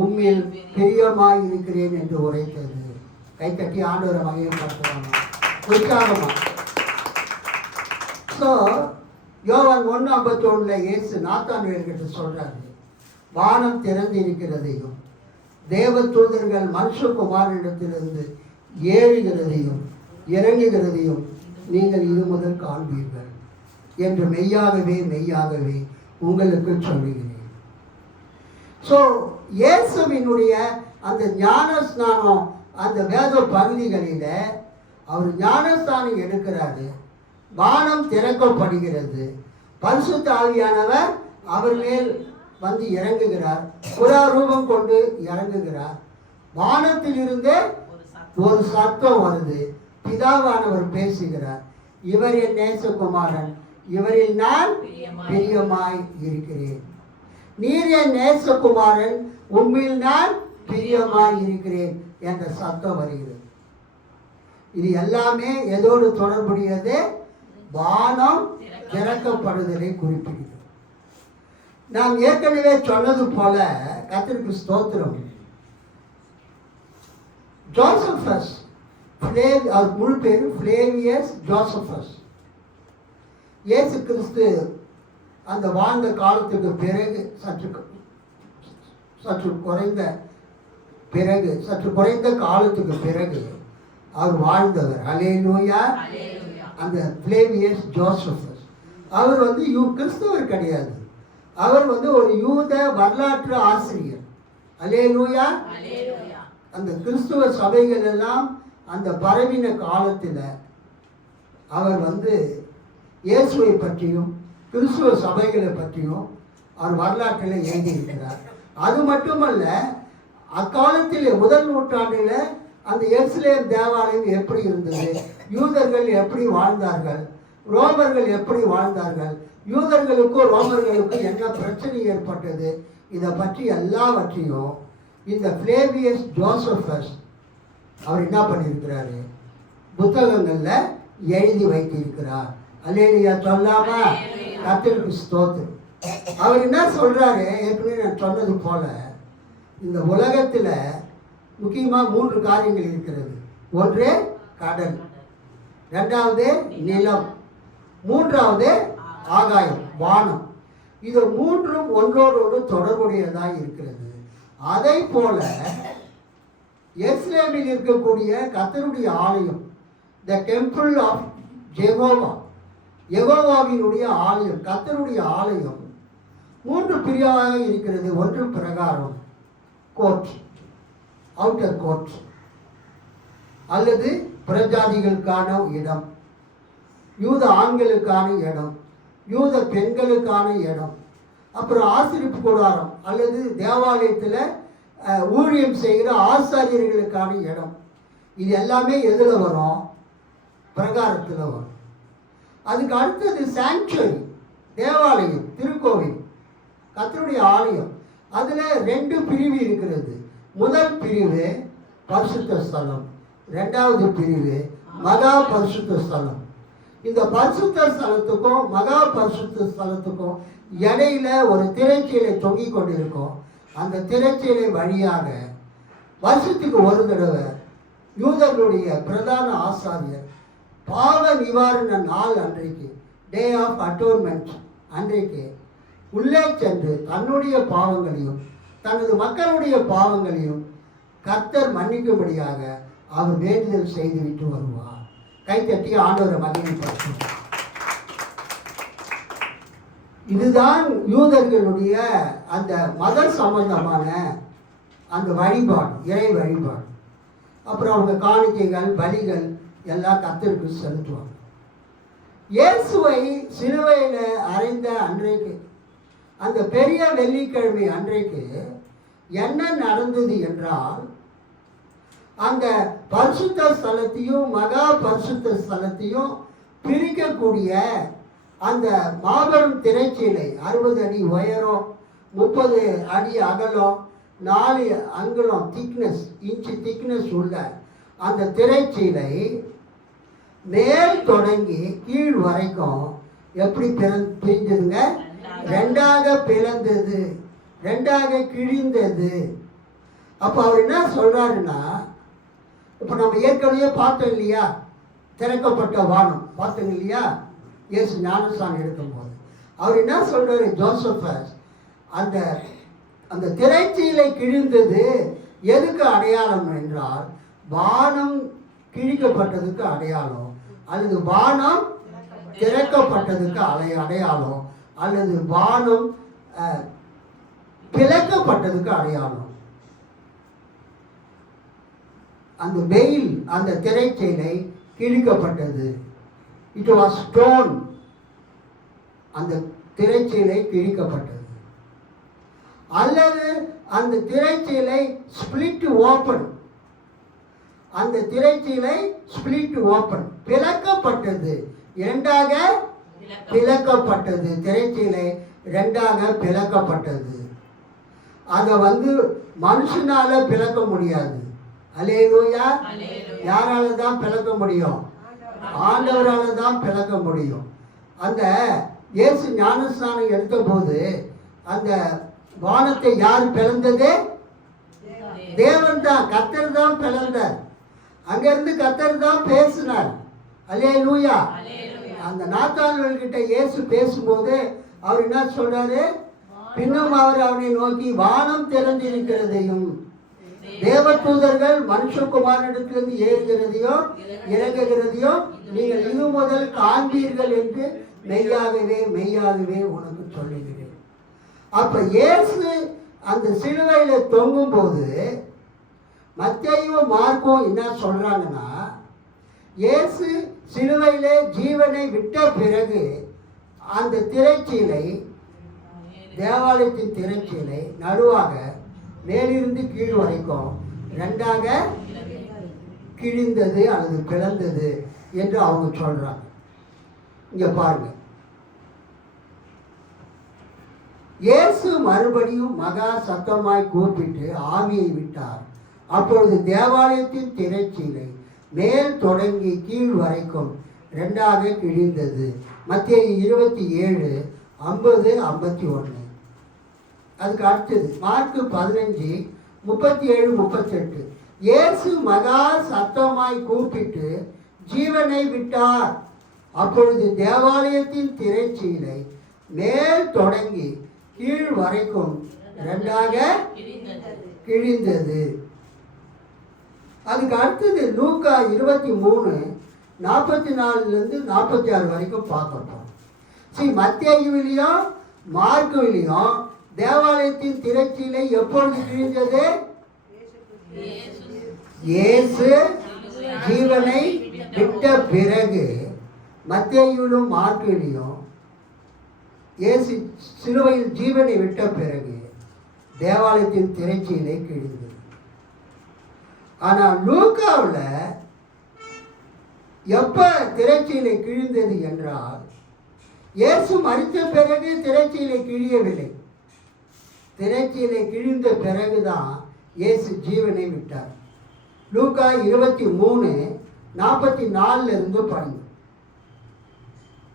உம்மில் பிரியமாய் இருக்கிறேன் என்று உரைத்தது. கை தட்டி ஆண்டவரை மகிமைப்படுத்துவாங்க உற்சாகமா. யோவான் 1:51 இயேசு நாத்தான்வேல்கிட்ட சொல்றாரு, வானம் திறந்து இருக்கிறதையும் தேவ தூதர்கள் மனுஷகுமாரனிடத்திலிருந்து ஏறுகிறதையும் இறங்குகிறதையும் நீங்கள் இது முதல் காண்பீர்கள் என்று மெய்யாகவே மெய்யாகவே உங்களுக்கு சொல்லுகிறேன். ஸோ இயேசுவினுடைய அந்த ஞானஸ்நானம் அந்த வேத பகுதிகளில் அவர் ஞானஸ்தானம் எடுக்கிறாரு. வானம் திறக்கப்படுகிறது. பரிசுத்த ஆவியானவர் அவர் மேல் வந்து இறங்குகிறார். புறா ரூபம் கொண்டு இறங்குகிறார். வானத்தில் இருந்தே ஒரு சத்தம் வருது. பிதாவானவர் பேசுகிறார். இவர் என் நேசகுமாரன், இவரில் நான் பிரியமாய் இருக்கிறேன். நீர் என் நேசகுமாரன், உம்மில் நான் பிரியமாய் இருக்கிறேன் என்ற சத்தம் வருகிறது. இது எல்லாமே எதோடு தொடர்புடையது? வானம் திறக்கப்படுதலை குறிப்பிடுகிறது. நாம் ஏற்கனவே சொன்னது போல, கர்த்தருக்கு ஸ்தோத்திரம், ஜோசபஸ், அவர் முழு பேரு ஃப்ளேவியஸ் ஜோசபஸ். இயேசு கிறிஸ்து அந்த வாழ்ந்த காலத்துக்கு பிறகு சற்று குறைந்த காலத்துக்கு பிறகு அவர் வாழ்ந்தவர். அல்லேலூயா. அந்த ஃப்ளேவியஸ் ஜோசபஸ் அவர் வந்து கிறிஸ்தவர் கிடையாது. அவர் வந்து ஒரு யூத வரலாற்று ஆசிரியர். அல்லேலூயா. அந்த கிறிஸ்துவ சபைகள் எல்லாம் அந்த பரவின காலத்தில் அவர் வந்து இயேசுவை பற்றியும் கிறிஸ்துவ சபைகளை பற்றியும் அவர் வரலாற்றில் எழுதியிருக்கிறார். அது மட்டுமல்ல, அக்காலத்தில் முதல் நூற்றாண்டில் அந்த எருசலேம் தேவாலயம் எப்படி இருந்தது, யூதர்கள் எப்படி வாழ்ந்தார்கள், ரோமர்கள் எப்படி வாழ்ந்தார்கள், யூதர்களுக்கும் ரோமர்களுக்கும் என்ன பிரச்சனை ஏற்பட்டது, இதை பற்றி எல்லாவற்றையும் இந்த ஃப்ளேவியஸ் ஜோசபஸ் அவர் என்ன பண்ணியிருக்கிறாரு? புத்தகங்களில் எழுதி வைத்திருக்கிறார். அல்லேலூயா சொல்லாமா? கர்த்தருக்கு ஸ்தோத்திரம். அவர் என்ன சொல்றாரு? ஏற்கனவே நான் சொன்னது போல, இந்த உலகத்தில் முக்கியமாக 3 காரியங்கள் இருக்கிறது. ஒன்று கடல், 2வது நிலம், 3வது ஆகாயம், வானம். இது 3ம் ஒன்றோடு ஒன்று தொடர்புடையதாக இருக்கிறது. அதை போல எருசலேமில் இருக்கக்கூடிய கர்த்தருடைய ஆலயம், த டெம்பிள் ஆஃப் யெகோவாவினுடைய ஆலயம், கர்த்தருடைய ஆலயம் 3 பிரிவாக இருக்கிறது. ஒன்று பிரகாரம், கோர்ட், அவுட்டர் கோர்ட், அல்லது பிரஜாதிகளுக்கான இடம், யூத ஆண்களுக்கான இடம், யூத பெண்களுக்கான இடம், அப்புறம் ஆசரிப்பு கூடாரம் அல்லது தேவாலயத்தில் ஊழியம் செய்கிற ஆசாரியர்களுக்கான இடம். இது எல்லாமே எதில் வரும்? பிரகாரத்தில் வரும். அதுக்கு அடுத்தது சாங்சுவரி, தேவாலயம், திருக்கோவில், கர்த்தருடைய ஆலயம். அதில் 2 பிரிவு இருக்கிறது. முதல் பிரிவு பரிசுத்த ஸ்தலம், 2வது பிரிவு மகா பரிசுத்த ஸ்தலம். இந்த பரிசுத்த ஸ்தலத்துக்கும் மகா பரிசுத்த ஸ்தலத்துக்கும் இடையில ஒரு திரைச்சீலை தொங்கிக் கொண்டிருக்கும். அந்த திரைச்சீலை வழியாக வருஷத்துக்கு ஒரு தடவை யூதர்களுடைய பிரதான ஆசாரியர் பாவ நிவாரண நாள் அன்றைக்கு, டே ஆஃப் அட்டோன்மெண்ட் அன்றைக்கு உள்ளே சென்று தன்னுடைய பாவங்களையும் தனது மக்களுடைய பாவங்களையும் கர்த்தர் மன்னிக்கும்படியாக அவர் வேண்டுதல் செய்துவிட்டு வருவார். கைத்தட்டி ஆண்டவரை மகிமைப்படுத்தும். இதுதான் யூதர்களுடைய அந்த மத சம்பந்தமான அந்த வழிபாடு, இறை வழிபாடு. அப்புறம் அவங்க காணிக்கைகள், பலிகள் எல்லாம் கர்த்தருக்கு செலுத்துவாங்க. இயேசுவை சிலுவையில் அறைந்த அன்றைக்கு, அந்த பெரிய வெள்ளிக்கிழமை அன்றைக்கு என்ன நடந்தது என்றால், அந்த பரிசுத்த ஸ்தலத்தையும் மகா பரிசுத்த ஸ்தலத்தையும் பிரிக்கக்கூடிய அந்த மாபெரும் திரைச்சீலை, 60 அடி உயரம், 30 அடி அகலம், 4 அங்குலம் திக்னஸ், இன்ச்சு திக்னஸ் உள்ள அந்த திரைச்சீலை மேல் தொடங்கி கீழ் வரைக்கும் எப்படி பிரிஞ்சதுங்க? 2ஆக பிளந்தது, 2ஆக கிழிந்தது. அப்போ அவர் என்ன சொல்றாருன்னா, இப்போ நம்ம ஏற்கனவே பார்த்தோம் இல்லையா, திறக்கப்பட்ட வானம் பார்த்தோம் இல்லையா, இயேசு ஞானஸ்நானம் எடுக்கும்போது அவர் என்ன சொல்றாரு? ஜோசபஸ், அந்த அந்த திரைச்சீலை கிழிந்தது எதுக்கு அடையாளம் என்றால், வானம் கிழிக்கப்பட்டதுக்கு அடையாளம், அல்லது வானம் திறக்கப்பட்டதுக்கு அடையாளம், அல்லது வானம் பிளக்கப்பட்டதுக்கு அடையாளம். அந்த வெயில், அந்த திரைச்சீலை கிழிக்கப்பட்டது. இட் வாஸ் ஸ்டோன். அந்த திரைச்சீலை கிழிக்கப்பட்டது. அல்லது அந்த திரைச்சீலை ஸ்பிளிட் ஓப்பன். அந்த திரைச்சீலை ஸ்பிளிட் ஓப்பன், பிளக்கப்பட்டது, இரண்டாக பிளக்கப்பட்டது. திரைச்சீலை இரண்டாக பிளக்கப்பட்டது. அதை மனுஷனால பிளக்க முடியாது. அல்லேலூயா. யாரால தான் பிளக்க முடியும்? ஆண்டவரால தான் பிளக்க முடியும். அந்த இயேசு ஞானஸ்நானம் எடுத்த போது அந்த வானத்தை யார் பிளந்தது? தேவன் தான், கர்த்தர் தான் பிளந்தார். அங்கிருந்து கர்த்தர் தான் பேசினார். அல்லேலூயா. அந்த நாத்தான்கிட்ட இயேசு பேசும்போது அவர் என்ன சொல்றாரு? பின்னும் அவர் அவனை நோக்கி, வானம் திறந்திருக்கிறதையும் தேவதூதர்கள் மனுஷகுமாரனிடத்திலிருந்து ஏறுகிறதையும் இறங்குகிறதையும் நீங்கள் இது முதல் காண்பீர்கள் என்று மெய்யாகவே மெய்யாகவே உனக்கு சொல்லுகிறேன். அப்ப இயேசு அந்த சிலுவையில தொங்கும் போது மத்தேயும் மார்க்கும் என்ன சொல்றாங்கன்னா, இயேசு சிலுவையில ஜீவனை விட்ட பிறகு அந்த திரைச்சீலை, தேவாலயத்தின் திரைச்சீலை நடுவாக மேலிருந்து கீழ் வரைக்கும் ரெண்டாக கிழிந்தது அல்லது பிளந்தது என்று அவங்க சொல்றாங்க. இங்க பாருங்க, இயேசு மறுபடியும் மகா சத்தமாய் கூப்பிட்டு ஆவியை விட்டார். அப்பொழுது தேவாலயத்தின் திரைச்சீலை மேல் தொடங்கி கீழ் வரைக்கும் ரெண்டாக கிழிந்தது. மத்தேயு 27:50-51. அதுக்கு அடுத்தது மார்க்கு 15:37-38. இயேசு மகா சத்தமாய் கூப்பிட்டு ஜீவனை விட்டார். அப்பொழுது தேவாலயத்தின் திரைச்சீலை மேல் தொடங்கி கீழ் வரைக்கும் ரெண்டாக கிழிந்தது. அதுக்கு அடுத்தது லூக்கா 23:44-46 வரைக்கும் பார்க்கணும். மத்தேயுவிலையும் மார்க்குவிலையும் தேவாலயத்தின் திரைச்சீலை எப்பொழுது கிழிந்தது? இயேசு ஜீவனை விட்ட பிறகு. மத்தேயுவிலும் மார்க்குவிலையும் இயேசு சிலுவையில் ஜீவனை விட்ட பிறகு தேவாலயத்தின் திரைச்சீலை கிழிந்தது. ஆனால் லூக்காவில் எப்ப திரைச்சீலை கிழிந்தது என்றால், இயேசு மரித்த பிறகு திரைச்சீலை கிழியவில்லை. திரைச்சீலை கிழிந்த பிறகுதான் இயேசு ஜீவனை விட்டார். லூக்கா 23:44 படிங்க.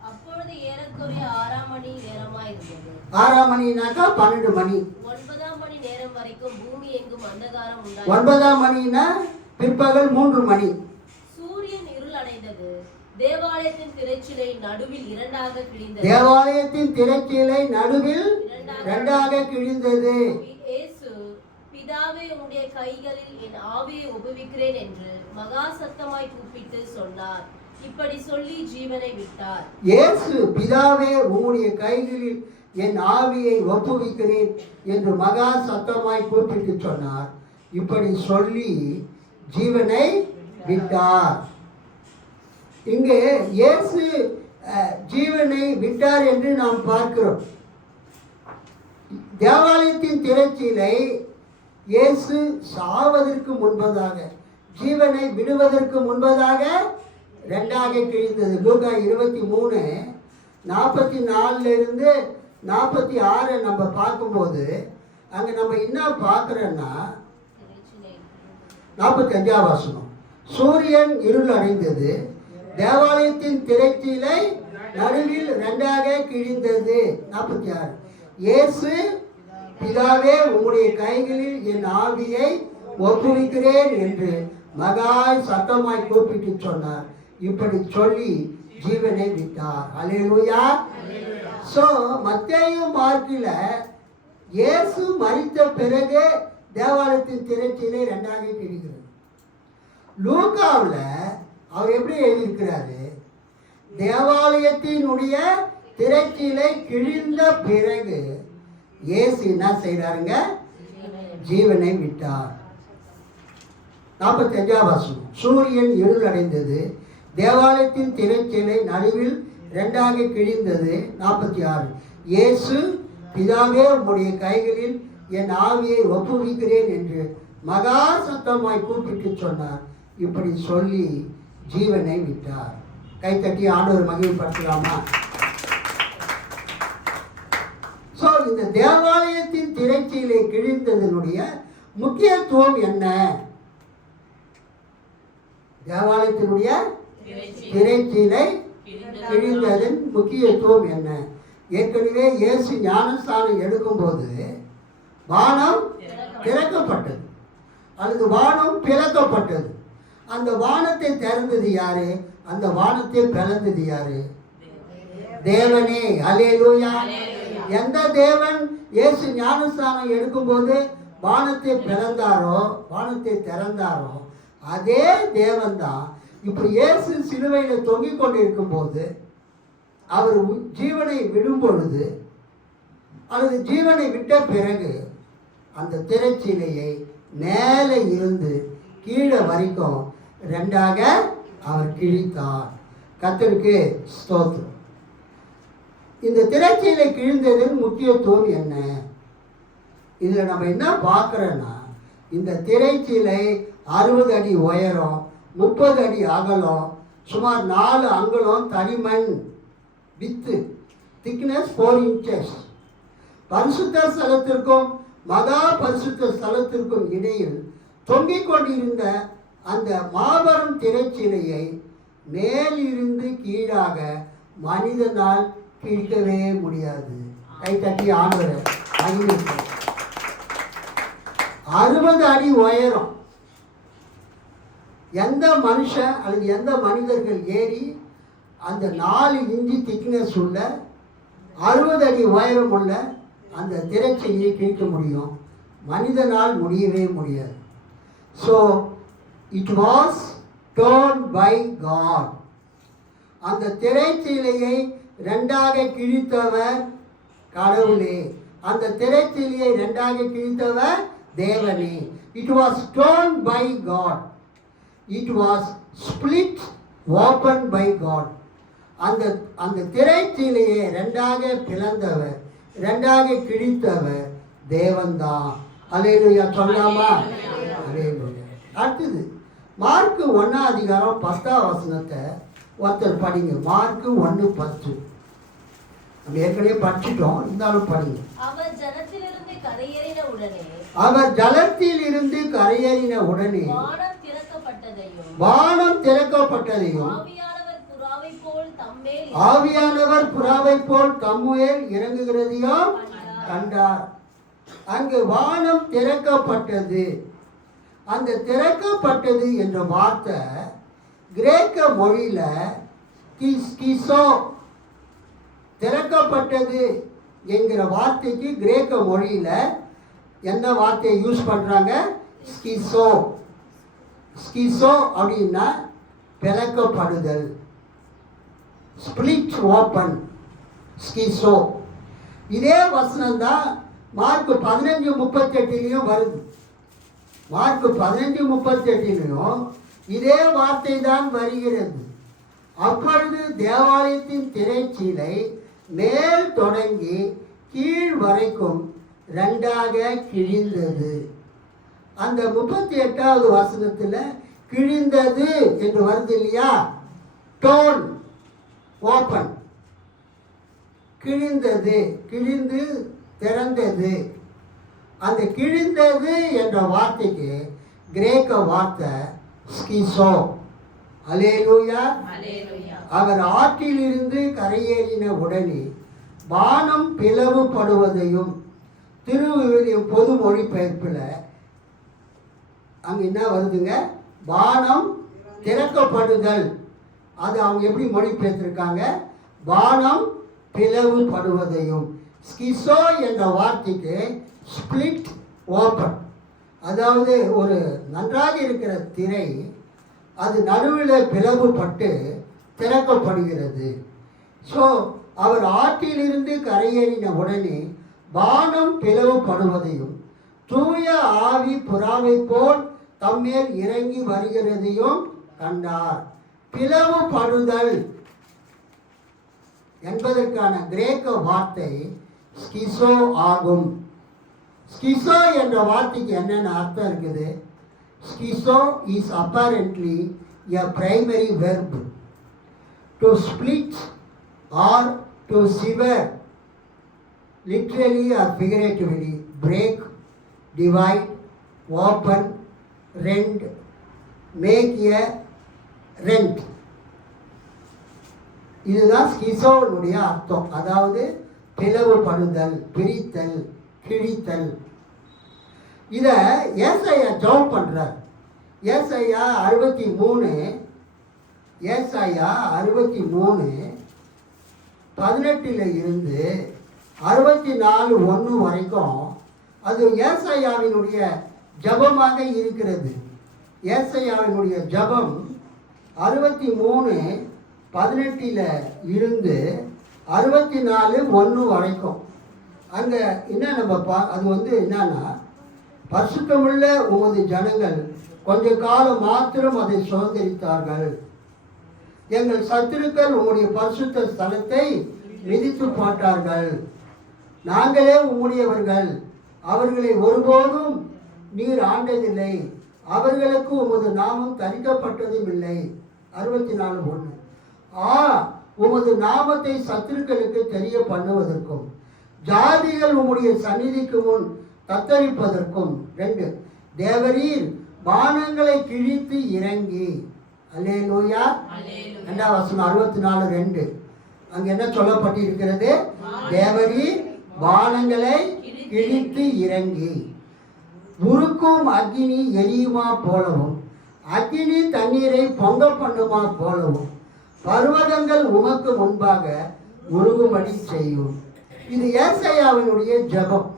அப்பொழுது ஏறக்குறைய 6 மணி நேரமாயிருந்தது. 6 மணினாக்கா 12 மணி. 9 மணி நேரம் வரைக்கும் பூமி எங்கும் அந்தகாரம் உண்டாயிற்று. 9 மணினா பிற்பகல் 3 மணி. சூரியன் இருள் அடைந்தது. தேவாலயத்தின் திரைச்சீலை நடுவில் இரண்டாக கிழிந்தது. தேவாலயத்தின் திரைச்சீலை நடுவில் இரண்டாக கிழிந்தது. இயேசு, பிதாவே, உம்முடைய கைகளில் என் ஆவியை ஒப்புவிக்கிறேன் என்று மகா சத்தமாய் கூப்பிட்டு சொன்னார். இப்படி சொல்லி ஜீவனை விட்டார். இயேசு, பிதாவே, உம்முடைய கைகளில் என் ஆவியை ஒப்புவிக்கிறேன் என்று மகா சத்தமாய் கூப்பிட்டு சொன்னார். இப்படி சொல்லி ஜீவனை விட்டார். இங்கே இயேசு ஜீவனை விட்டார் என்று நாம் பார்க்கிறோம். தேவாலயத்தின் திரைச்சீலை இயேசு சாவதற்கு முன்பதாக, ஜீவனை விடுவதற்கு முன்பதாக ரெண்டாக கிழிந்தது. லூக்கா 23:44-46 நம்ம பார்க்கும்போது அங்கே நம்ம என்ன பார்க்குறோன்னா, 45 வசனம், சூரியன் இருள் அடைந்தது, தேவாலயத்தின் திரைச்சீலை நடுவில் ரெண்டாக கிழிந்தது. 46, இயேசு, பிதாவே, உம்முடைய கைகளில் என் ஆவியை ஒப்புவிக்கிறேன் என்று மகா சத்தமாய் கூப்பிட்டு சொன்னார். இப்படி சொல்லி ஜீவனை விட்டார். அல்லேலூயா. சோ மத்தேயு மார்க்கில் இயேசு மரித்த பிறகு தேவாலயத்தின் திரைச்சீலை ரெண்டாக கிழிகிறது. லூக்காவில் அவர் எப்படி எழுதியிருக்கிறாரு? தேவாலயத்தினுடைய திரைச்சீலை கிழிந்த பிறகு இயேசு என்ன செய்கிறாருங்க? ஜீவனை விட்டார். 45 வசனம். சூரியன் இருள் அடைந்தது, தேவாலயத்தின் திரைச்சீலை நடுவில் 2ஆக கிழிந்தது. 46. இயேசு, பிதாவே உம்முடைய கைகளில் என் ஆவியை ஒப்புவிக்கிறேன் என்று மகா சத்தமாய் கூப்பிட்டு சொன்னார். இப்படி சொல்லி ஜீவனை விட்டார். கைத்தட்டி ஆண்டவர் மகிமைப்படுத்தலாமா? ஸோ இந்த தேவாலயத்தின் திரைச்சீலை கிழிந்ததனுடைய முக்கியத்துவம் என்ன? தேவாலயத்தினுடைய திரைச்சீலை கிழிந்ததன் முக்கியத்துவம் என்ன? ஏற்கனவே இயேசு ஞானஸ்தானம் எடுக்கும்போது வானம் திறக்கப்பட்டது, அல்லது வானம் பிளக்கப்பட்டது. அந்த வானத்தை திறந்தது யாரு? அந்த வானத்தை பிளந்தது யாரு? தேவனே. அல்லேலூயா. எந்த தேவன் இயேசு ஞானஸ்தானம் எடுக்கும்போது வானத்தை பிளந்தாரோ, வானத்தை திறந்தாரோ, அதே தேவன் தான் இப்போ இயேசு சிலுவையில் தொங்கிக் கொண்டிருக்கும் போது அவர் ஜீவனை விடும் பொழுது, அல்லது ஜீவனை விட்ட பிறகு அந்த திரைச்சீலையை மேலே இருந்து கீழே வரைக்கும் 2ஆக அவர் கிழித்தார். கர்த்தருக்கு ஸ்தோத்திரம். இந்த திரைச்சீலை கிழிந்ததின் முக்கியத்துவம் என்ன? இதில் நம்ம என்ன பார்க்குறோன்னா, இந்த திரைச்சீலை 60 அடி உயரம், 30 அடி அகலம், சுமார் 4 அங்குலம் தடிமண், வித்து திக்னஸ் 4 inches. பரிசுத்த ஸ்தலத்திற்கும் மகா பரிசுத்த ஸ்தலத்திற்கும் இடையில் தொங்கிக் கொண்டிருந்த அந்த மாபெரும் திரைச்சீலையை மேலிருந்து கீழாக மனிதனால் கிழிக்கவே முடியாது. கைத்தட்டி ஆண்டவரை மகிமைப்படுத்துங்கள். 60 அடி உயரம். எந்த மனுஷன் அல்லது எந்த மனிதர்கள் ஏறி அந்த 4 இன்ச்சு திக்னஸ் உள்ள 60 அடி உயரம் உள்ள அந்த திரைச்சீலையை கிழிக்க முடியும்? மனிதனால் முடியவே முடியாது. So it was torn by God. அந்த திரைச்சீலையை 2ஆக கிழித்தவர் கடவுளே. அந்த திரைச்சீலையை 2ஆக கிழித்தவர் தேவனே. It was torn by God. It was split open by God. அந்த திரைச்சீலையை 2ஆக பிளந்தவர், 2ஆக கிழித்தவர் தேவன்தான். அல்லேலூயா சொல்லாமா? அல்லேலூயா. அடுத்தது மார்க்கு 1ஆம் அதிகாரம் 10ஆம் வசனத்தை ஒருத்தர் படிங்க. மார்க்கு 1:10. நம்ம ஏற்கனவே படிச்சிட்டோம், இருந்தாலும் படிங்க. அவர் ஜலத்திலிருந்து கரையேறின உடனே வானம் திறக்கப்பட்டதையும் ஆவியானவர் புறாவைப் போல் தம்மேல் இறங்குகிறதையும் கண்டார். அங்கு வானம் திறக்கப்பட்டது. அந்த திறக்கப்பட்டது என்ற வார்த்தை கிரேக்க மொழியில கிசோ, திறக்கப்பட்டது என்கிற வார்த்தைக்கு கிரேக்க மொழியில என்ன வார்த்தையை யூஸ் பண்றாங்க? ஸ்கிசோ. ஸ்கிசோ அப்படின்னா பிளக்கப்படுதல், ஸ்பிளிட் ஓப்பன், ஸ்கிசோ. இதே வசனம் தான் மார்க் 15:38 வருது. மார்க் 15:38 இதே வார்த்தை தான் வருகிறது. அப்பொழுது தேவாலயத்தின் திரைச்சீலை மேல் தொடங்கி கீழ் வரைக்கும் 2ஆக கிழிந்தது. அந்த 38வது வசனத்தில் கிழிந்தது என்று வருது இல்லையா? டோன் ஓப்பன், கிழிந்தது, கிழிந்து திறந்தது. அந்த கிழிந்தது என்ற வார்த்தைக்கு கிரேக்க வார்த்தை ஸ்கிசோ. அல்லேலூயா. அவர் ஆற்றிலிருந்து கரையேறின உடனே வானம் பிளவுபடுவதையும், திருவிவிலியம் பொது மொழிபெயர்ப்பில் அங்கே என்ன வருதுங்க? வானம் திறக்கப்படுதல். அது அவங்க எப்படி மொழிபெயர்த்திருக்காங்க? வானம் பிளவுபடுவதையும். ஸ்கிசோ என்ற வார்த்தைக்கு ஸ்பிளிட் ஓப்பன், அதாவது ஒரு நன்றாக இருக்கிற திரை அது நடுவில் பிளவுபட்டு திறக்கப்படுகிறது. ஸோ அவர் ஆற்றிலிருந்து கரையேறின உடனே வானம் பிளவுபடுவதையும் தூய ஆவி புறாவை போல் தம்மேல் இறங்கி வருகிறதையும் கண்டார். பிளவுபடுதல் என்பதற்கான கிரேக்க வார்த்தை ஸ்கிசோ ஆகும். ஸ்கிசோ என்ற வார்த்தைக்கு என்னென்ன அர்த்தம் இருக்குது? ஸ்கிசோ is apparently a primary verb. To split or to sever, literally or figuratively, break, divide, open, rend, make a rent. இதுதான் ஸ்கிசோனுடைய அர்த்தம். அதாவது பிளவுபடுதல், பிரித்தல், கிழித்தல். இதை ஏசாயா ஜெபம் பண்றார். ஏசாயா 63 18 இருந்து 64:1 வரைக்கும் அது ஏசாயாவினுடைய ஜெபமாக இருக்கிறது. ஏசாயாவினுடைய ஜெபம் 63:18 இருந்து 64:1 வரைக்கும். அங்கே என்ன நம்ம அது என்னன்னா, பரிசுத்தமுள்ள உமது ஜனங்கள் கொஞ்ச காலம் மாத்திரம் அதை சுதந்திரித்தார்கள். எங்கள் சத்துருக்கள் உம்முடைய பரிசுத்த ஸ்தலத்தை மிதித்து போட்டார்கள். நாங்களே உம்முடையவர்கள், அவர்களை ஒருபோதும் நீர் ஆண்டதில்லை, அவர்களுக்கு உமது நாமம் தரிக்கப்பட்டதும் இல்லை. 64:1. உமது நாமத்தை சத்துருக்களுக்கு தெரிய பண்ணுவதற்கும் ஜாதிகள் உம்முடைய சந்நிதிக்கு முன் தத்தரிப்பதற்கும். 2. தேவரீர் வானங்களை கிழித்து இறங்கி. அல்லேலூயா. 2ஆம் வசனம் 64:2. அங்க என்ன சொல்லப்பட்டிருக்கிறது? தேவரீர் வானங்களை கிழித்து இறங்கி உருக்கும் அக்கினி எரியுமா போலவும் அக்கினி தண்ணீரை பொங்க பண்ணுமா போலவும் பர்வதங்கள் உமக்கு முன்பாக உருகும்படி செய்யும். இது ஏசாயாவினுடைய ஜெபம்.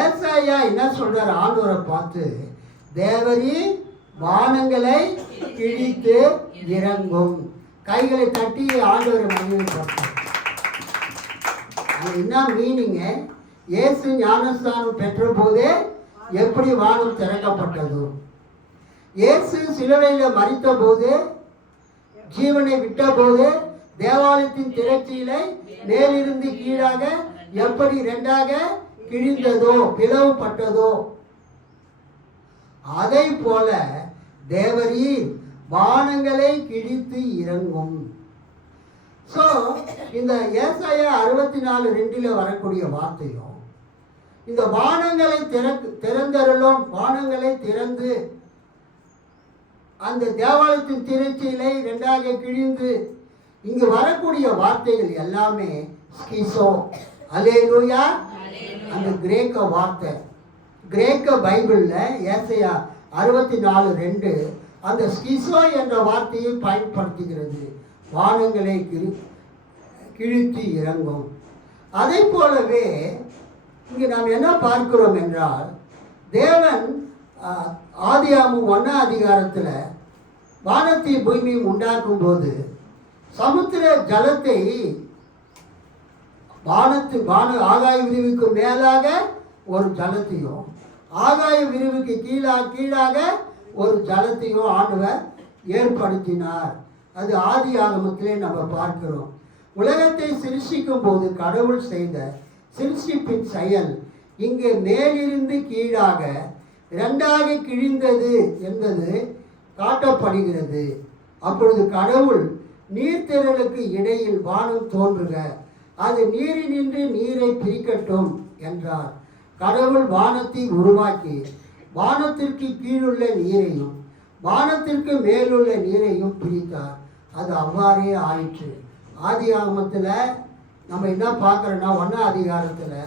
ஏசாயா என்ன சொல்றார்? ஆண்டவரை பார்த்து, தேவரீர் வானங்களை கிழித்து இறங்கும். கைகளை தட்டி ஆண்டவரை மகிமைப்படுத்தும். அது என்ன மீனிங்க? இயேசு ஞானஸ்தானம் பெற்ற போதே எப்படி வானம் திறக்கப்பட்டது? இயேசு சிலுவையில் மரித்த போது, ஜீவனை விட்ட போது தேவாலயத்தின் திரைச்சீலை மேலிருந்து கீழாக எப்படி 2ஆக கிழிந்ததோ, பிளவுபட்டதோ, அதை போல தேவரீர் வானங்களை கிழித்து இறங்கும். ஸோ இந்த ஏசாயா 64:2 வரக்கூடிய வார்த்தையும் இந்த வானங்களை திறந்தருளும், வானங்களை திறந்து அந்த தேவாலயத்தின் திரைச்சீலை 2ஆக கிழிந்து, இங்கு வரக்கூடிய வார்த்தைகள் எல்லாமே ஸ்கிசோ. அல்லேலூயா. அந்த கிரேக்க வார்த்தை, கிரேக்க பைபிள்ல ஏசாயா 64:2 அந்த ஸ்கிசோ என்ற வார்த்தையை பயன்படுத்துகிறது. வானங்களை கிழித்து இறங்கும். அதை போலவே இங்கு நாம் என்ன பார்க்கிறோம் என்றால், தேவன் ஆதியாகமம் 1ஆம் அதிகாரத்தில் வானத்தை பூமியும் உண்டாக்கும் போது சமுத்திர ஜலத்தை ஆகாய விரிவுக்கு மேலாக ஒரு ஜலத்தையும் ஆகாய விரிவுக்கு கீழாக ஒரு ஜலத்தையும் ஆண்டவர் ஏற்படுத்தினார். அது ஆதியாகமத்திலே நம்ம பார்க்கிறோம். உலகத்தை சிருஷ்டிக்கும் போது கடவுள் செய்த சிருஷ்டிப்பின் செயல் இங்கே மேலிருந்து கீழாக 2ஆக கிழிந்தது என்பது காட்டப்படுகிறது. அப்பொழுது கடவுள் நீர்த்திரளுக்கு இடையில் வானம் தோன்றுக, அது நீரினின்று நீரை பிரிக்கட்டும் என்றார். கடவுள் வானத்தை உருவாக்கி வானத்திற்கு கீழுள்ள நீரையும் வானத்திற்கு மேலுள்ள நீரையும் பிரித்தார். அது அவ்வாறே ஆயிற்று. ஆதியாகமத்தில் நம்ம என்ன பார்க்குறோன்னா, 1ஆம் அதிகாரத்தில்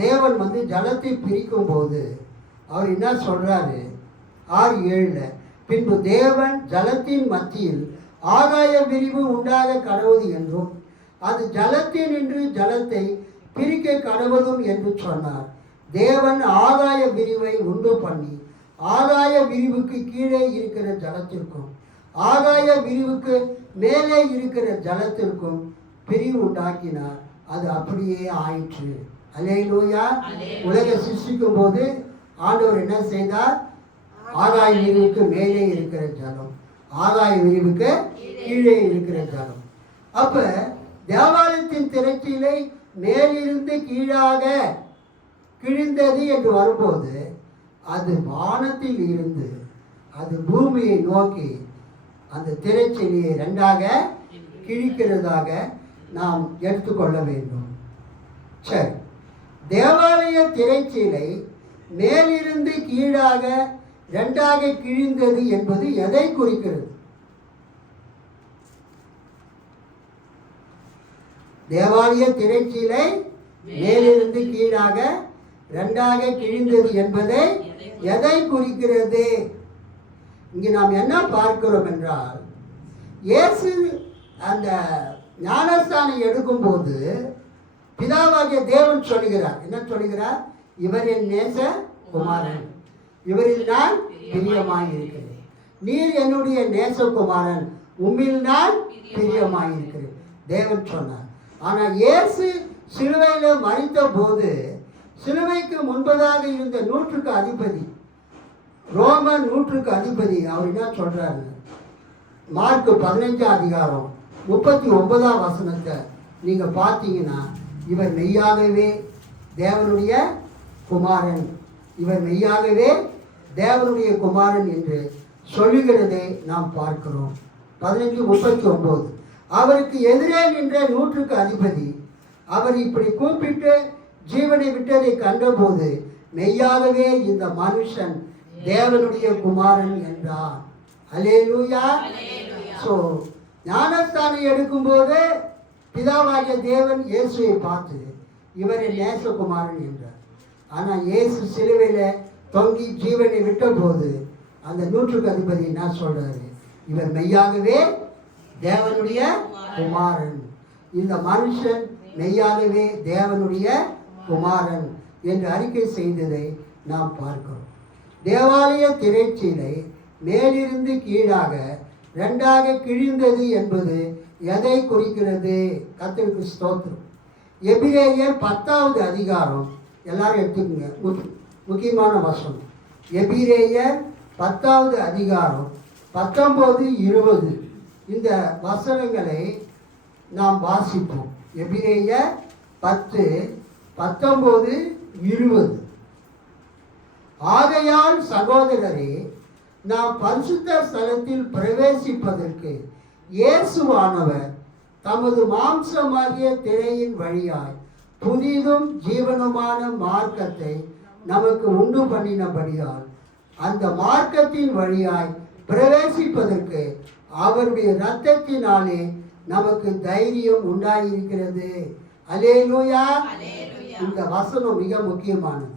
தேவன் ஜலத்தை பிரிக்கும் போது அவர் என்ன சொல்றாரு? 6:7 பின்பு தேவன் ஜலத்தின் மத்தியில் ஆகாய விரிவு உண்டாக கடவுது என்றும் அது ஜலத்தினின்று ஜலத்தை பிரிக்க கடவுதும் என்று சொன்னார். தேவன் ஆகாய விரிவை உண்டு பண்ணி ஆகாய விரிவுக்கு கீழே இருக்கிற ஜலத்திற்கும் ஆகாய விரிவுக்கு மேலே இருக்கிற ஜலத்திற்கும் பிரிவு உண்டாக்கினார். அது அப்படியே ஆயிற்று. அல்லேலூயா. அல்லேலூயா. உலக சிருஷ்டிக்கும் போது ஆண்டவர் என்ன செய்தார்? ஆகாய விரிவுக்கு மேலே இருக்கிற ஜலம், ஆகாய விரிவுக்கு கீழே இருக்கிற ஜலம். அப்ப தேவாலயத்தின் திரைச்சீலை மேலிருந்து கீழாக கிழிந்தது என்று வரும்போது அது வானத்தில் இருந்து அது பூமியை நோக்கி அந்த திரைச்சீலையை ரெண்டாக கிழிக்கிறதாக நாம் எடுத்துக்கொள்ள வேண்டும். சரி, தேவாலய திரைச்சீலை மேலிருந்து கீழாக ரெண்டாக கிழிந்தது என்பது எதை குறிக்கிறது? தேவாலய திரைச்சீலை மேலிருந்து கீழாக ரெண்டாக கிழிந்தது என்பதை எதை குறிக்கிறது? இங்கு நாம் என்ன பார்க்கிறோம் என்றால், இயேசு அந்த ஞானஸ்தானம் எடுக்கும்போது பிதாவாகிய தேவன் சொல்லுகிறார். என்ன சொல்லுகிறார்? இவர் என் நேச குமாரன், இவரில் நான் பிரியமாயிருக்கிறேன். நீர் என்னுடைய நேசகுமாரன், உம்மில் நான் பிரியமாயிருக்கிறேன் தேவன் சொன்னார். ஆனால் இயேசு சிலுவையில் மரித்த போது சிலுவைக்கு முன்பதாக இருந்த நூற்றுக்கு அதிபதி, ரோம நூற்றுக்கு அதிபதி, அவர் என்ன சொல்றாரு? மார்க் 15 அதிகாரம் 39 வசனத்தை நீங்க பார்த்தீங்கன்னா, இவர் மெய்யாகவே தேவனுடைய குமாரன், இவர் மெய்யாகவே தேவனுடைய குமாரன் என்று சொல்லுகிறதை நாம் பார்க்கிறோம். 15:39. அவருக்கு எதிரே நின்ற நூற்றுக்கு அதிபதி அவர் இப்படி கூப்பிட்டு ஜீவனை விட்டதை கண்டபோது மெய்யாகவே இந்த மனுஷன் தேவனுடைய குமாரன் என்றார். அல்லேலூயா. ஸோ ஞானஸ்தானம் எடுக்கும்போது பிதாவாகிய தேவன் இயேசுவை பார்த்து இவரை நேசகுமாரன் என்றார். ஆனால் இயேசு சிலுவையில் தொங்கி ஜீவனை விட்ட போது அந்த நூற்றுக்கு அதிபதி என்ன சொல்றாரு? இவர் மெய்யாகவே தேவனுடைய குமாரன், இந்த மனுஷன் மெய்யாகவே தேவனுடைய குமாரன் என்று அறிக்கை செய்ததை நாம் பார்க்கிறோம். தேவாலய திரைச்சீலை மேலிருந்து கீழாக ரெண்டாக கிழிந்தது என்பது எதை குறிக்கிறது? கர்த்தருக்கு ஸ்தோத்திரம். எபிரேயர் 10வது அதிகாரம், எல்லாரும் எடுத்துக்கோங்க, முக்கியமான வசனம். எபிரேயர் 10வது அதிகாரம் 19, 20 இந்த வசனங்களை நாம் வாசிப்போம். எபிரேயர் 10, 19, 20. ஆகையால் சகோதரரே, நாம் பரிசுத்த ஸ்தலத்தில் பிரவேசிப்பதற்கு இயேசுவானவர் தமது மாம்சமாகிய திரையின் வழியாய் புதிதும் ஜீவனுமான மார்க்கத்தை நமக்கு உண்டு பண்ணினபடியால் அந்த மார்க்கத்தின் வழியாய் பிரவேசிப்பதற்கு அவருடைய இரத்தத்தினாலே நமக்கு தைரியம் உண்டாயிருக்கிறது. அல்லேலூயா. இந்த வசனம் மிக முக்கியமானது.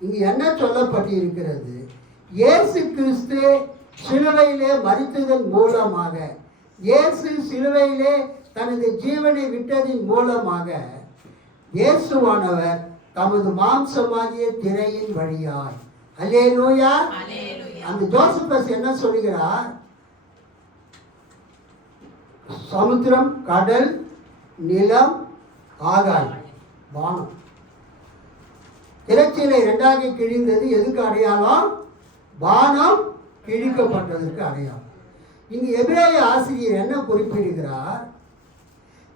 இங்கு என்ன சொல்லப்பட்டிருக்கிறது? இயேசு கிறிஸ்து சிலுவையிலே மரித்ததன் மூலமாக, இயேசு சிலுவையிலே தனது ஜீவனை விட்டதின் மூலமாக இயேசுவானவர் தமது மாம்சமாகிய திரையின் வழியாய், அல்லேலூயா. அந்த ஜோசப்பஸ் என்ன சொல்கிறார்? சமுத்திரம், கடல், நிலம், ஆகாயம், வானம், திரைச்சீலை ரெண்டாக கிழிந்தது எதுக்கு அடையாளம்? வானம் கிழிக்கப்பட்டதற்கு அடையாளம். இங்கு எபிரேய ஆசிரியர் என்ன குறிப்பிடுகிறார்?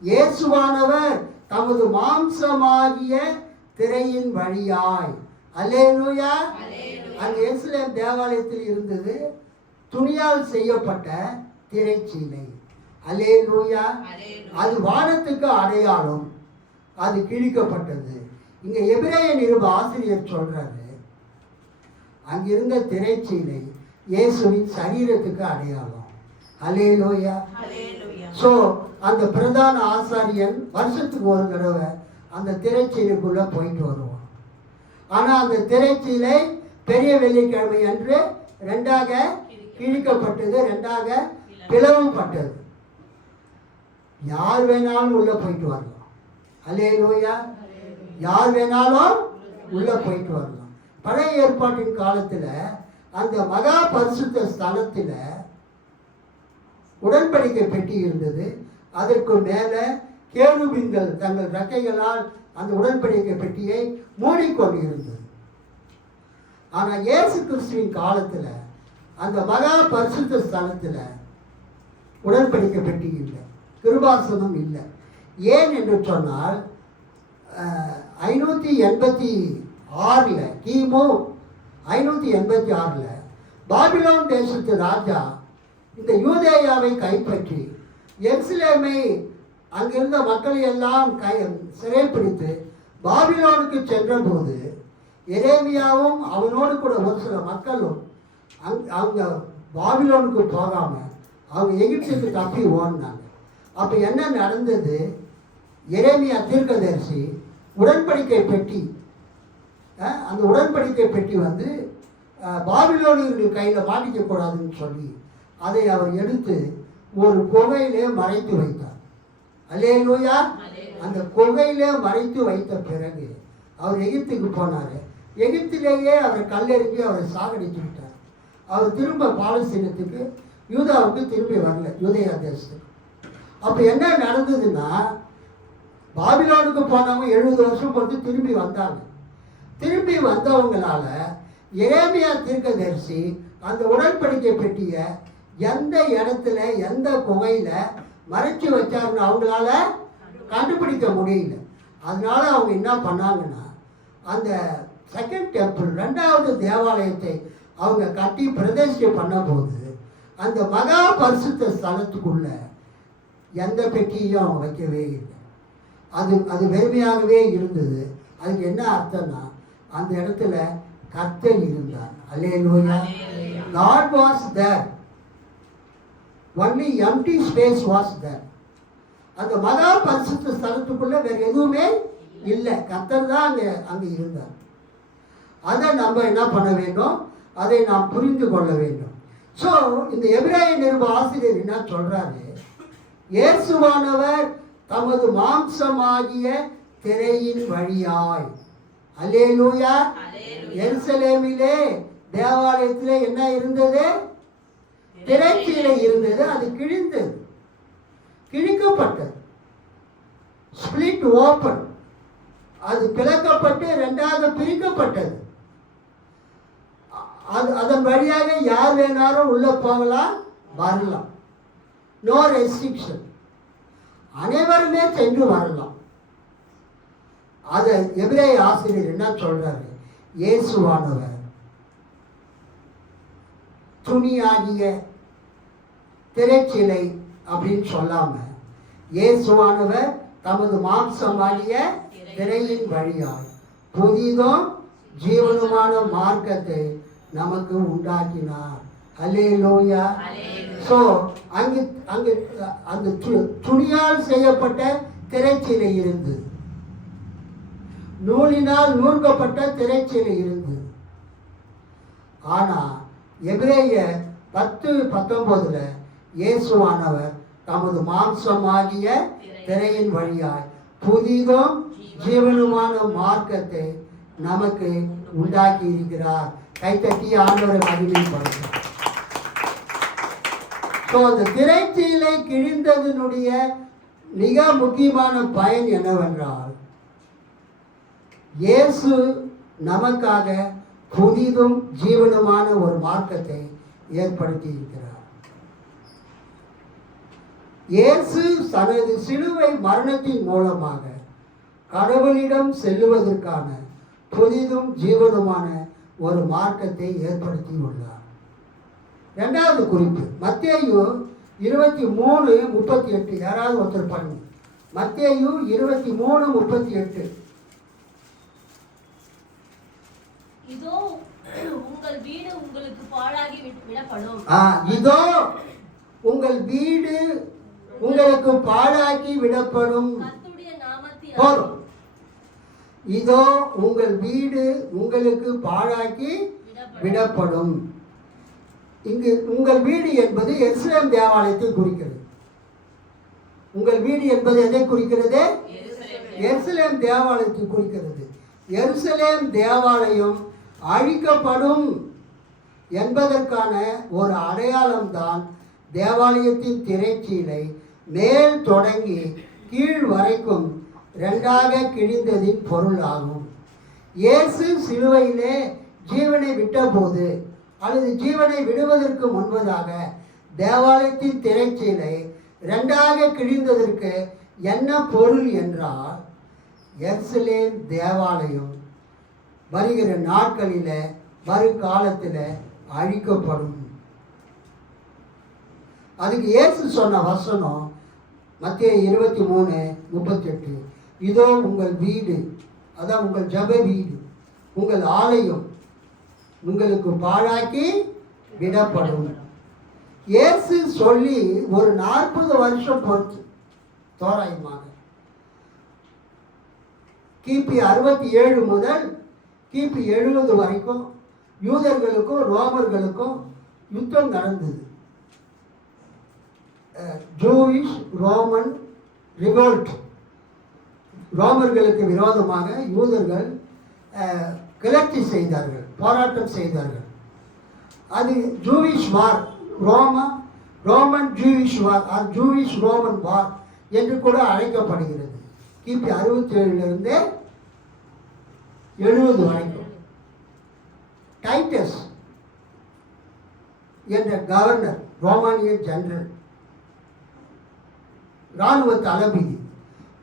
இயேசுவானவர் தமது மாம்சமாகிய திரையின் வழியாய், அல்லேலூயா. அந்த எருசலேம் தேவாலயத்தில் இருந்தது துணியால் செய்யப்பட்ட திரைச்சீலை, அல்லேலூயா. அது வானத்துக்கு அடையாளம், அது கிழிக்கப்பட்டது. இங்க எபிரேய நிருப ஆசிரியர் சொல்றாரு, அங்கிருந்த திரைச்சீலை இயேசுவின் சரீரத்துக்கு அடையாளம், அல்லேலூயா. ஸோ அந்த பிரதான ஆசாரியன் வருஷத்துக்கு ஒரு தடவை அந்த திரைச்சீலைக்குள்ள போயிட்டு வருவான். ஆனால் அந்த திரைச்சீலை பெரிய வெள்ளிக்கிழமை அன்று ரெண்டாக கிழிக்கப்பட்டது, ரெண்டாக பிளவுபட்டது. யார் வேணாலும் உள்ள போயிட்டு வரலாம், அல்லேலூயா. யார் வேணாலும் உள்ள போயிட்டு வரலாம். பழைய ஏற்பாட்டின் காலத்தில் அந்த மகா பரிசுத்த ஸ்தலத்தில் உடன்படிக்கை பெட்டி இருந்தது. அதற்கு மேலே கேருபீன்கள் தங்கள் ரெக்கைகளால் அந்த உடன்படிக்கை பெட்டியை மூடிக்கொண்டிருந்தது. ஆனால் இயேசு கிறிஸ்துவின் காலத்தில் அந்த மகா பரிசுத்த ஸ்தலத்தில் உடன்படிக்கை பெட்டி இல்லை, கிருபாசனம் இல்லை. ஏன் என்று சொன்னால் 586 கிமு 586 பாபிலோன் தேசத்து ராஜா இந்த யூதேயாவை கைப்பற்றி எருசலேமை அங்கிருந்த மக்களை எல்லாம் சிறைப்பிடித்து பாபிலோனுக்கு சென்றபோது எரேமியாவும் அவனோடு கூட ஒரு சில மக்களும் அவங்க பாபிலோனுக்கு போகாமல் அவங்க எகிப்துக்கு தப்பி ஓடினாங்க. அப்போ என்ன நடந்தது? எரேமியா தீர்க்கதரிசி உடன்படிக்கை பெட்டி, அந்த உடன்படிக்கை பெட்டி வந்து பாபிலோனியர்கள் கையில் மாட்டிக்கக்கூடாதுன்னு சொல்லி அதை அவர் எடுத்து ஒரு குகையிலே மறைத்து வைத்தார். அல்லேலூயா. அந்த குகையிலே மறைத்து வைத்த பிறகு அவர் எகிப்துக்கு போனார். எகிப்திலேயே அவரை கல்லெறிஞ்சு அவரை சாகடித்து விட்டார். அவர் திரும்ப பாலஸ்தீனத்துக்கு யூதாவுக்கு திரும்பி வரல, யூதேயா தேசத்துக்கு. அப்போ என்ன நடந்ததுன்னா, பாபிலோனுக்கு போனவங்க 70 வருஷம் பொறுத்து திரும்பி வந்தாங்க. திரும்பி வந்தவங்களால எரேமியா தீர்க்கதரிசி அந்த உடன்படிக்கை பெட்டியை எந்த இடத்துல எந்த குகையில் மறைச்சு வச்சாருன்னு அவங்களால கண்டுபிடிக்க முடியல. அதனால அவங்க என்ன பண்ணாங்கன்னா, அந்த செகண்ட் டெம்பிள் 2வது தேவாலயத்தை அவங்க கட்டி பிரதிஷ்டை பண்ணும்போது அந்த மகா பரிசுத்த ஸ்தலத்துக்குள்ள எந்த பெட்டியும் அவங்க வைக்கவே இல்லை. அது வெறுமையாகவே இருந்தது. அதுக்கு என்ன அர்த்தம்னா, அந்த இடத்துல கர்த்தர் இருந்தார். அல்லேலூயா. God was there. Only empty space was there. அந்த மகா பரிசுத்த ஸ்தலத்துக்குள்ள வேற எதுவுமே இல்லை, கர்த்தர் தான் அங்கே இருந்தார். அதை நம்ம என்ன பண்ண வேண்டும்? அதை நாம் புரிந்து கொள்ள வேண்டும். ஸோ இந்த எபிரேய நிருப ஆசிரியர் என்ன சொல்றாரு? இயேசுவானவர் தமது மாம்சமாகிய திரையின் வழியாய், அல்லேலூயா, எருசலேமிலே தேவாலயத்திலே என்ன இருந்தது? திரைச்சீலை இருந்தது. அது கிழிந்தது, கிழிக்கப்பட்டது, ஸ்பிளிட் ஓப்பன். அது பிளக்கப்பட்டு 2ஆக பிரிக்கப்பட்டது. அதன் வழியாக யார் வேணாலும் உள்ள போகலாம், வரலாம். நோ ரெஸ்ட்ரிக்ஷன், அனைவருமே சென்று வரலாம். அதை எபிரேய ஆசிரியர் என்ன சொல்றாரு? இயேசுவானவர் துணியாகிய திரைச்சிலை அப்படின்னு சொல்லாம, இயேசுவானவர் தமது மாம்சமாகிய திரையின் வழியாய் புதிதும் ஜீவனுமான மார்க்கத்தை நமக்கு உண்டாக்கினார். அல்லேலூயா. ஸோ அங்கு அந்த துணியால் செய்யப்பட்ட திரைச்சீலை இருந்தது, நூலினால் நூற்கப்பட்ட திரைச்சீலை இருந்தது. ஆனா எபிரேயர் 10:19 இயேசுவானவர் தமது மாம்சமாகிய திரையின் வழியாய் புதிதும் ஜீவனுமான மார்க்கத்தை நமக்கு உண்டாக்கி இருக்கிறார். கைத்தட்டி ஆண்டவரை மகிமைப்படுத்தும். அந்த திரைச்சீலை கிழிந்ததனுடைய மிக முக்கியமான பயன் என்னவென்றால், இயேசு நமக்காக புதிதும் ஜீவனுமான ஒரு மார்க்கத்தை ஏற்படுத்தி இருக்கிறார். இயேசு தனது சிலுவை மரணத்தின் மூலமாக கடவுளிடம் செல்லுவதற்கான புதிதும் ஜீவனுமான ஒரு மார்க்கத்தை ஏற்படுத்தி உள்ளார். 2வது குறிப்பு மத்தேயு 23:38. யாராவது ஒருத்தர் பண்ணுங்க. மத்தேயு 23:38. இதோ உங்கள் வீடு உங்களுக்கு பாழாகி விடப்படும். இதோ உங்கள் வீடு உங்களுக்கு பாழாக்கி விடப்படும். கர்த்தருடைய நாமத்தில் போதும். இதோ உங்கள் வீடு உங்களுக்கு பாழாக்கி விடப்படும். இங்கு உங்கள் வீடு என்பது எருசலேம் தேவாலயத்தை குறிக்கிறது. உங்கள் வீடு என்பது எதை குறிக்கிறது? எருசலேம் தேவாலயத்தை குறிக்கிறது. எருசலேம் தேவாலயம் அழிக்கப்படும் என்பதற்கான ஒரு அடையாளம் தான் தேவாலயத்தின் திரைச்சீலை மேல் தொடங்கி கீழ் வரைக்கும் இரண்டாக கிழிந்ததின் பொருள் ஆகும். இயேசு சிலுவையிலே ஜீவனை விட்டபோது அல்லது ஜீவனை விடுவதற்கு முன்பதாக தேவாலயத்தின் திரைச்சீலை இரண்டாக கிழிந்ததற்கு என்ன பொருள் என்றால், எருசலேம் தேவாலயம் வருகிற நாட்களில் வருகாலத்தில் அழிக்கப்படும். அதுக்கு இயேசு சொன்ன வசனம் மத்தேயு 23:38, இதோ உங்கள் வீடு, அதான் உங்கள் ஜெப வீடு, உங்கள் ஆலயம் உங்களுக்கு பாழாக்கி விடப்படும். இயேசு சொல்லி ஒரு 40 வருஷம் பொறுத்து தோராயமாக கிபி 67 முதல் கிபி 70 வரைக்கும் யூதர்களுக்கும் ரோமர்களுக்கும் யுத்தம் நடந்தது. ஜூவிஷ் ரோமன் ரிவோல்ட், ரோமர்களுக்கு விரோதமாக யூதர்கள் கிளர்ச்சி செய்தார்கள், போராட்டம் செய்தார்கள். அது ஜூவிஷ் வார், ரோமன் ஜூவிஷ் வார், ஜூவிஷ் ரோமன் வார் என்று கூட அழைக்கப்படுகிறது. கிபி 67 70 வரைக்கும் டைட்டஸ் என்ற கவர்னர், ரோமானிய ஜெனரல், இராணுவ தளபதி,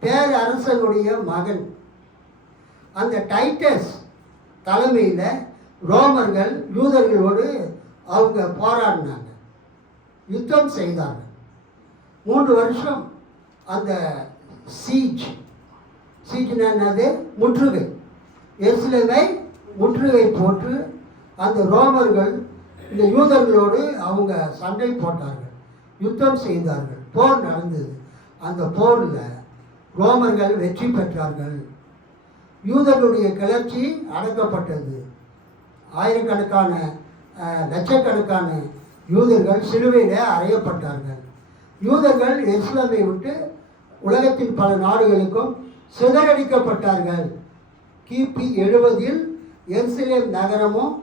பேரரசனுடைய மகன், அந்த டைட்டஸ் தலைமையில் ரோமர்கள் யூதர்களோடு அவங்க போராடினாங்க, யுத்தம் செய்தார்கள். 3 வருஷம் அந்த சீஜ்னா என்னது, முற்றுகை, எருசலேமை முற்றுகை போட்டு அந்த ரோமர்கள் இந்த யூதர்களோடு அவங்க சண்டை போட்டார்கள், யுத்தம் செய்தார்கள், போர் நடந்தது. அந்த போரில் ரோமர்கள் வெற்றி பெற்றார்கள். யூதர்களுடைய கிளர்ச்சி அடக்கப்பட்டது. ஆயிரக்கணக்கான லட்சக்கணக்கான யூதர்கள் சிலுவையில் அறையப்பட்டார்கள். யூதர்கள் எருசலேமை விட்டு உலகத்தின் பல நாடுகளுக்கும் சிதறடிக்கப்பட்டார்கள். கிபி 70 எருசலேம் நகரமும்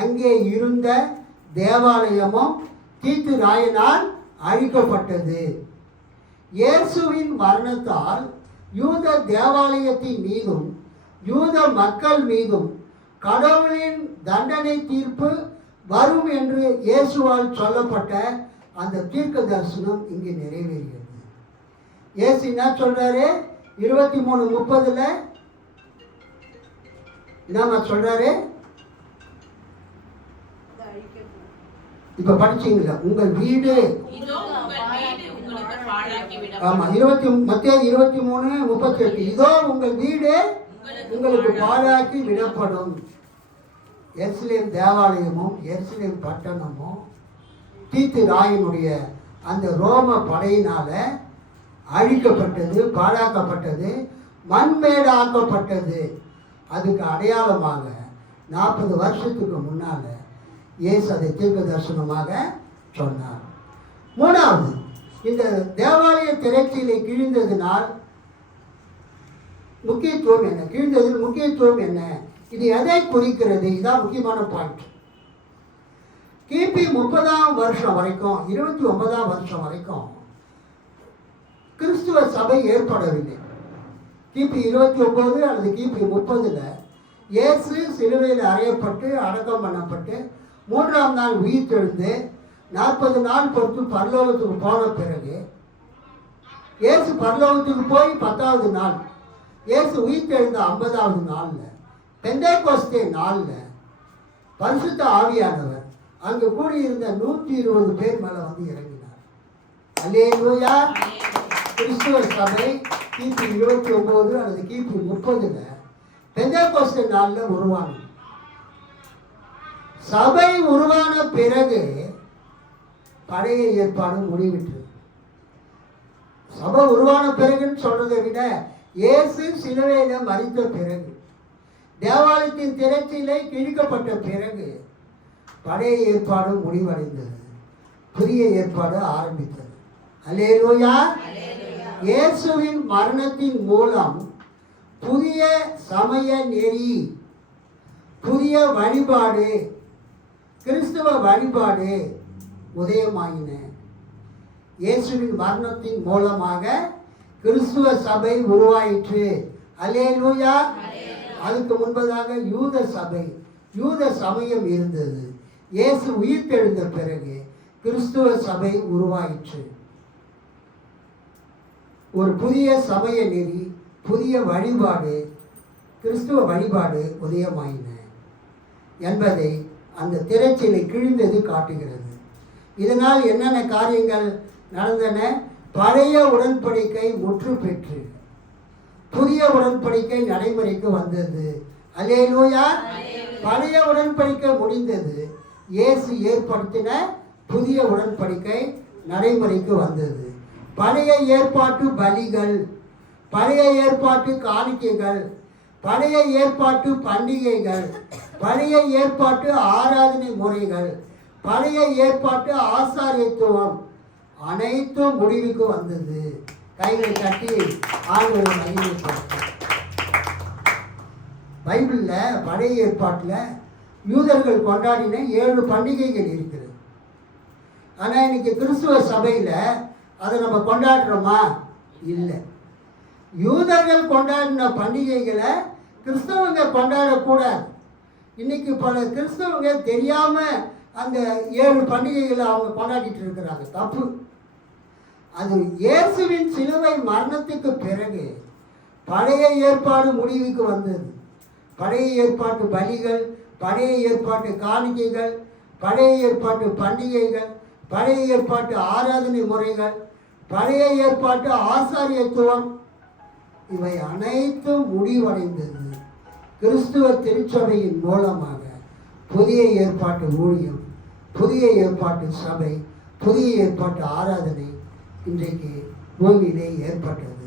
அங்கே இருந்த தேவாலயமும் தீத்து ராயனால் அழிக்கப்பட்டது. இயேசுவின் மரணத்தால் யூத தேவாலயத்தின் மீதும் யூத மக்கள் மீதும் கடவுளின் தண்டனை தீர்ப்பு வரும் என்று இயேசுவால் சொல்லப்பட்ட அந்த தீர்க்க தரிசனம் இங்கு நிறைவேறுகிறது. இயேசு என்ன சொல்றாரு? 23:30 என்னமா சொல்றாரு? இப்ப படிச்சீங்களா? உங்கள் வீடு, ஆமா, மத்தேயு 23:38, இதோ உங்கள் வீடு உங்களுக்கு பாழாக்கி விடப்படும். எருசலேம் தேவாலயமும் எருசலேம் பட்டணமும் தீத்து ராயனுடைய அந்த ரோம படையினால அழிக்கப்பட்டது, பாழாக்கப்பட்டது, மண்மேடாக்கப்பட்டது. அதுக்கு அடையாளமாக 40 வருஷத்துக்கு முன்னால இயேசு அதை தீர்க்க தரிசனமாக சொன்னார். 3வது, இந்த தேவாலய திரைச்சீலை கிழிந்ததினால் முக்கியத்துவம் என்ன? கிழிந்ததில் முக்கியத்துவம் என்ன? இது எதை குறிக்கிறது? இதான் முக்கியமான பாயிண்ட். கிபி 30ஆம் வருஷம் வரைக்கும், 29ஆம் வருஷம் வரைக்கும் கிறிஸ்துவ சபை ஏற்படவில்லை. கிபி 29 அல்லது கிபி 30 இயேசு சிலுவையில் அறையப்பட்டு அடக்கம் பண்ணப்பட்டு 3ஆம் நாள் உயிர்த்தெழுந்து 40 நாள் பொறுத்து பரலோகத்துக்கு போன பிறகு, இயேசு பரலோகத்துக்கு போய் 10வது நாள், இயேசு உயிர்த்தெழுந்த 50வது நாளில், பெந்தேகோஸ்தே நாளில் பரிசுத்த ஆவியானவர் அங்கு கூடியிருந்த 120 பேர் மேலே வந்து இறங்கினார். அல்லேலூயா. கிறிஸ்துவ சபை கிபி 29 அல்லது கிபி 30 பெந்தேகோஸ்தே நாளில் உருவானது. சபை உருவான பிறகு பழைய ஏற்பாடு முடிவிட்டது. சபை உருவான பிறகுன்னு சொல்றதை விட இயேசு சிலுவையில மரித்த பிறகு, தேவாலயத்தின் திரைச்சீலை கிழிக்கப்பட்ட பிறகு பழைய ஏற்பாடு முடிவடைந்தது, புதிய ஏற்பாடு ஆரம்பித்தது. அல்லேலூயா. இயேசுவின் மரணத்தின் மூலம் புதிய சமய நெறி, புதிய வழிபாடு, கிறிஸ்தவ வழிபாடு உதயமாயின. இயேசுவின் மரணத்தின் மூலமாக கிறிஸ்துவ சபை உருவாயிற்று. அல்லேலூயா. அதுக்கு முன்பதாக யூத சபை, யூத சமயம் இருந்தது. இயேசு உயிர்த்தெழுந்த பிறகு கிறிஸ்துவ சபை உருவாயிற்று. ஒரு புதிய சமய நெறி, புதிய வழிபாடு, கிறிஸ்துவ வழிபாடு உதயமாயின என்பதை அந்த திரைச்சீலை கிழிந்தது காட்டுகிறது. இதனால் என்னென்ன காரியங்கள் நடந்தன? பழைய உடன்படிக்கை முற்று பெற்று புதிய உடன்படிக்கை நடைமுறைக்கு வந்தது. அல்லேலூயா. பழைய உடன்படிக்கை முடிந்தது. இயேசு ஏற்படுத்தின புதிய உடன்படிக்கை நடைமுறைக்கு வந்தது. பழைய ஏற்பாட்டு பலிகள், பழைய ஏற்பாட்டு காணிக்கைகள், பழைய ஏற்பாட்டு பண்டிகைகள், பழைய ஏற்பாட்டு ஆராதனை முறைகள், பழைய ஏற்பாட்டு ஆசாரியத்துவம் அனைத்தும் முடிவுக்கு வந்தது. கைகளை கட்டி ஆண்டவரை மகிமைப்படுத்தும். பைபிளில் பழைய ஏற்பாட்டில் யூதர்கள் கொண்டாடின 7 பண்டிகைகள் இருக்கிறது. ஆனால் இன்னைக்கு கிறிஸ்துவ சபையில் அதை நம்ம கொண்டாடுறோமா? இல்லை. யூதர்கள் கொண்டாடின பண்டிகைகளை கிறிஸ்தவங்க கொண்டாடக்கூடாது. இன்னைக்கு பல கிறிஸ்தவங்க தெரியாமல் அந்த 7 பண்டிகைகளை அவங்க கொண்டாடிட்டு இருக்கிறாங்க. தப்பு. அது இயேசுவின் சிலுவை மரணத்துக்கு பிறகு பழைய ஏற்பாடு முடிவுக்கு வந்தது. பழைய ஏற்பாட்டு பலிகள், பழைய ஏற்பாட்டு காணிக்கைகள், பழைய ஏற்பாட்டு பண்டிகைகள், பழைய ஏற்பாட்டு ஆராதனை முறைகள், பழைய ஏற்பாட்டு ஆசாரியத்துவம், இவை அனைத்தும் முடிவடைந்தது. கிறிஸ்துவ திருச்சபையின் மூலமாக புதிய ஏற்பாட்டு ஊழியம், புதிய ஏற்பாட்டு சபை, புதிய ஏற்பாட்டு ஆராதனை இன்றைக்கு பூமியிலே ஏற்பட்டது.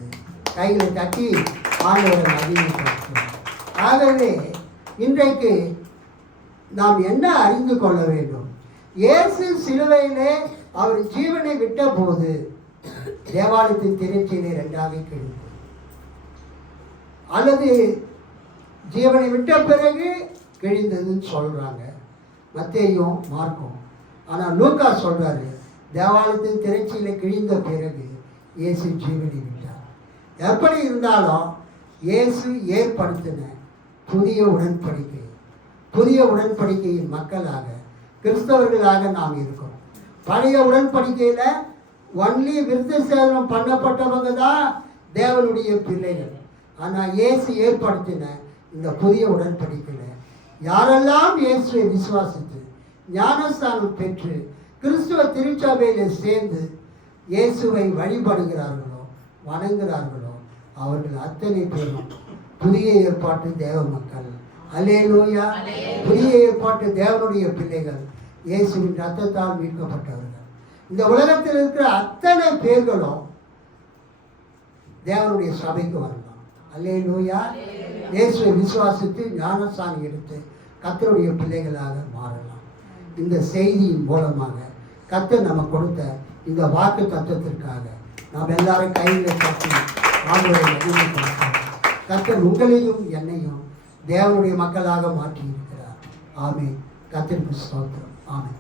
கைகளை தட்டி ஆண்டவரை மகிமைப்படுத்தும். ஆகவே இன்றைக்கு நாம் என்ன அறிந்து கொள்ள வேண்டும்? இயேசு சிலுவையிலே அவர் ஜீவனை விட்ட போது தேவாலயத்தின் திரைச்சீலை 2ஆக கிழிந்தது. அல்லது ஜீவனை விட்ட பிறகு கிழிந்ததுன்னு சொல்றாங்க மத்தேயும் மார்க்கும். ஆனால் லூக்கா சொல்றாரு தேவாலயத்தின் திரைச்சீலை கிழிந்த பிறகு இயேசு ஜீவனை விட்டார். எப்படி இருந்தாலும் இயேசு ஏற்படுத்தின புதிய உடன்படிக்கை, புதிய உடன்படிக்கையின் மக்களாக கிறிஸ்தவர்களாக நாம் இருக்கிறோம். பழைய உடன்படிக்கையில் ஒன்லி விருத்த சேதனம் பண்ணப்பட்டவங்க தான் தேவனுடைய பிள்ளைகள். ஆனால் இயேசு ஏற்படுத்தின இந்த புதிய உடன்படிக்கையில் யாரெல்லாம் இயேசுவை விசுவாசித்து ஞானஸ்தானம் பெற்று கிறிஸ்துவ திருச்சபையில் சேர்ந்து இயேசுவை வழிபடுகிறார்களோ, வணங்குகிறார்களோ, அவர்கள் அத்தனை பேரும் புதிய ஏற்பாட்டு தேவ மக்கள். அல்லேலூயா. புதிய ஏற்பாட்டு தேவனுடைய பிள்ளைகள், இயேசுவின் ரத்தத்தால் மீட்கப்பட்டவர்கள். இந்த உலகத்தில் இருக்கிற அத்தனை பேர்களும் தேவனுடைய சபைக்கு வரலாம். அல்லேலூயா. இயேசுவை விசுவாசித்து ஞானஸ்தானம் எடுத்து கர்த்தருடைய பிள்ளைகளாக மாறலாம். இந்த செய்தியின் மூலமாக கர்த்தர் நம்ம கொடுத்த இந்த வாக்கு தத்துவத்திற்காக நாம் எல்லாரும் கையில கட்டி ஆண்டவரை மகிமைப்படுத்தலாம். கர்த்தர் உங்களையும் என்னையும் தேவனுடைய மக்களாக மாற்றி இருக்கிறார். ஆமென். கர்த்தருக்கு ஸ்தோத்திரம். ஆமென்.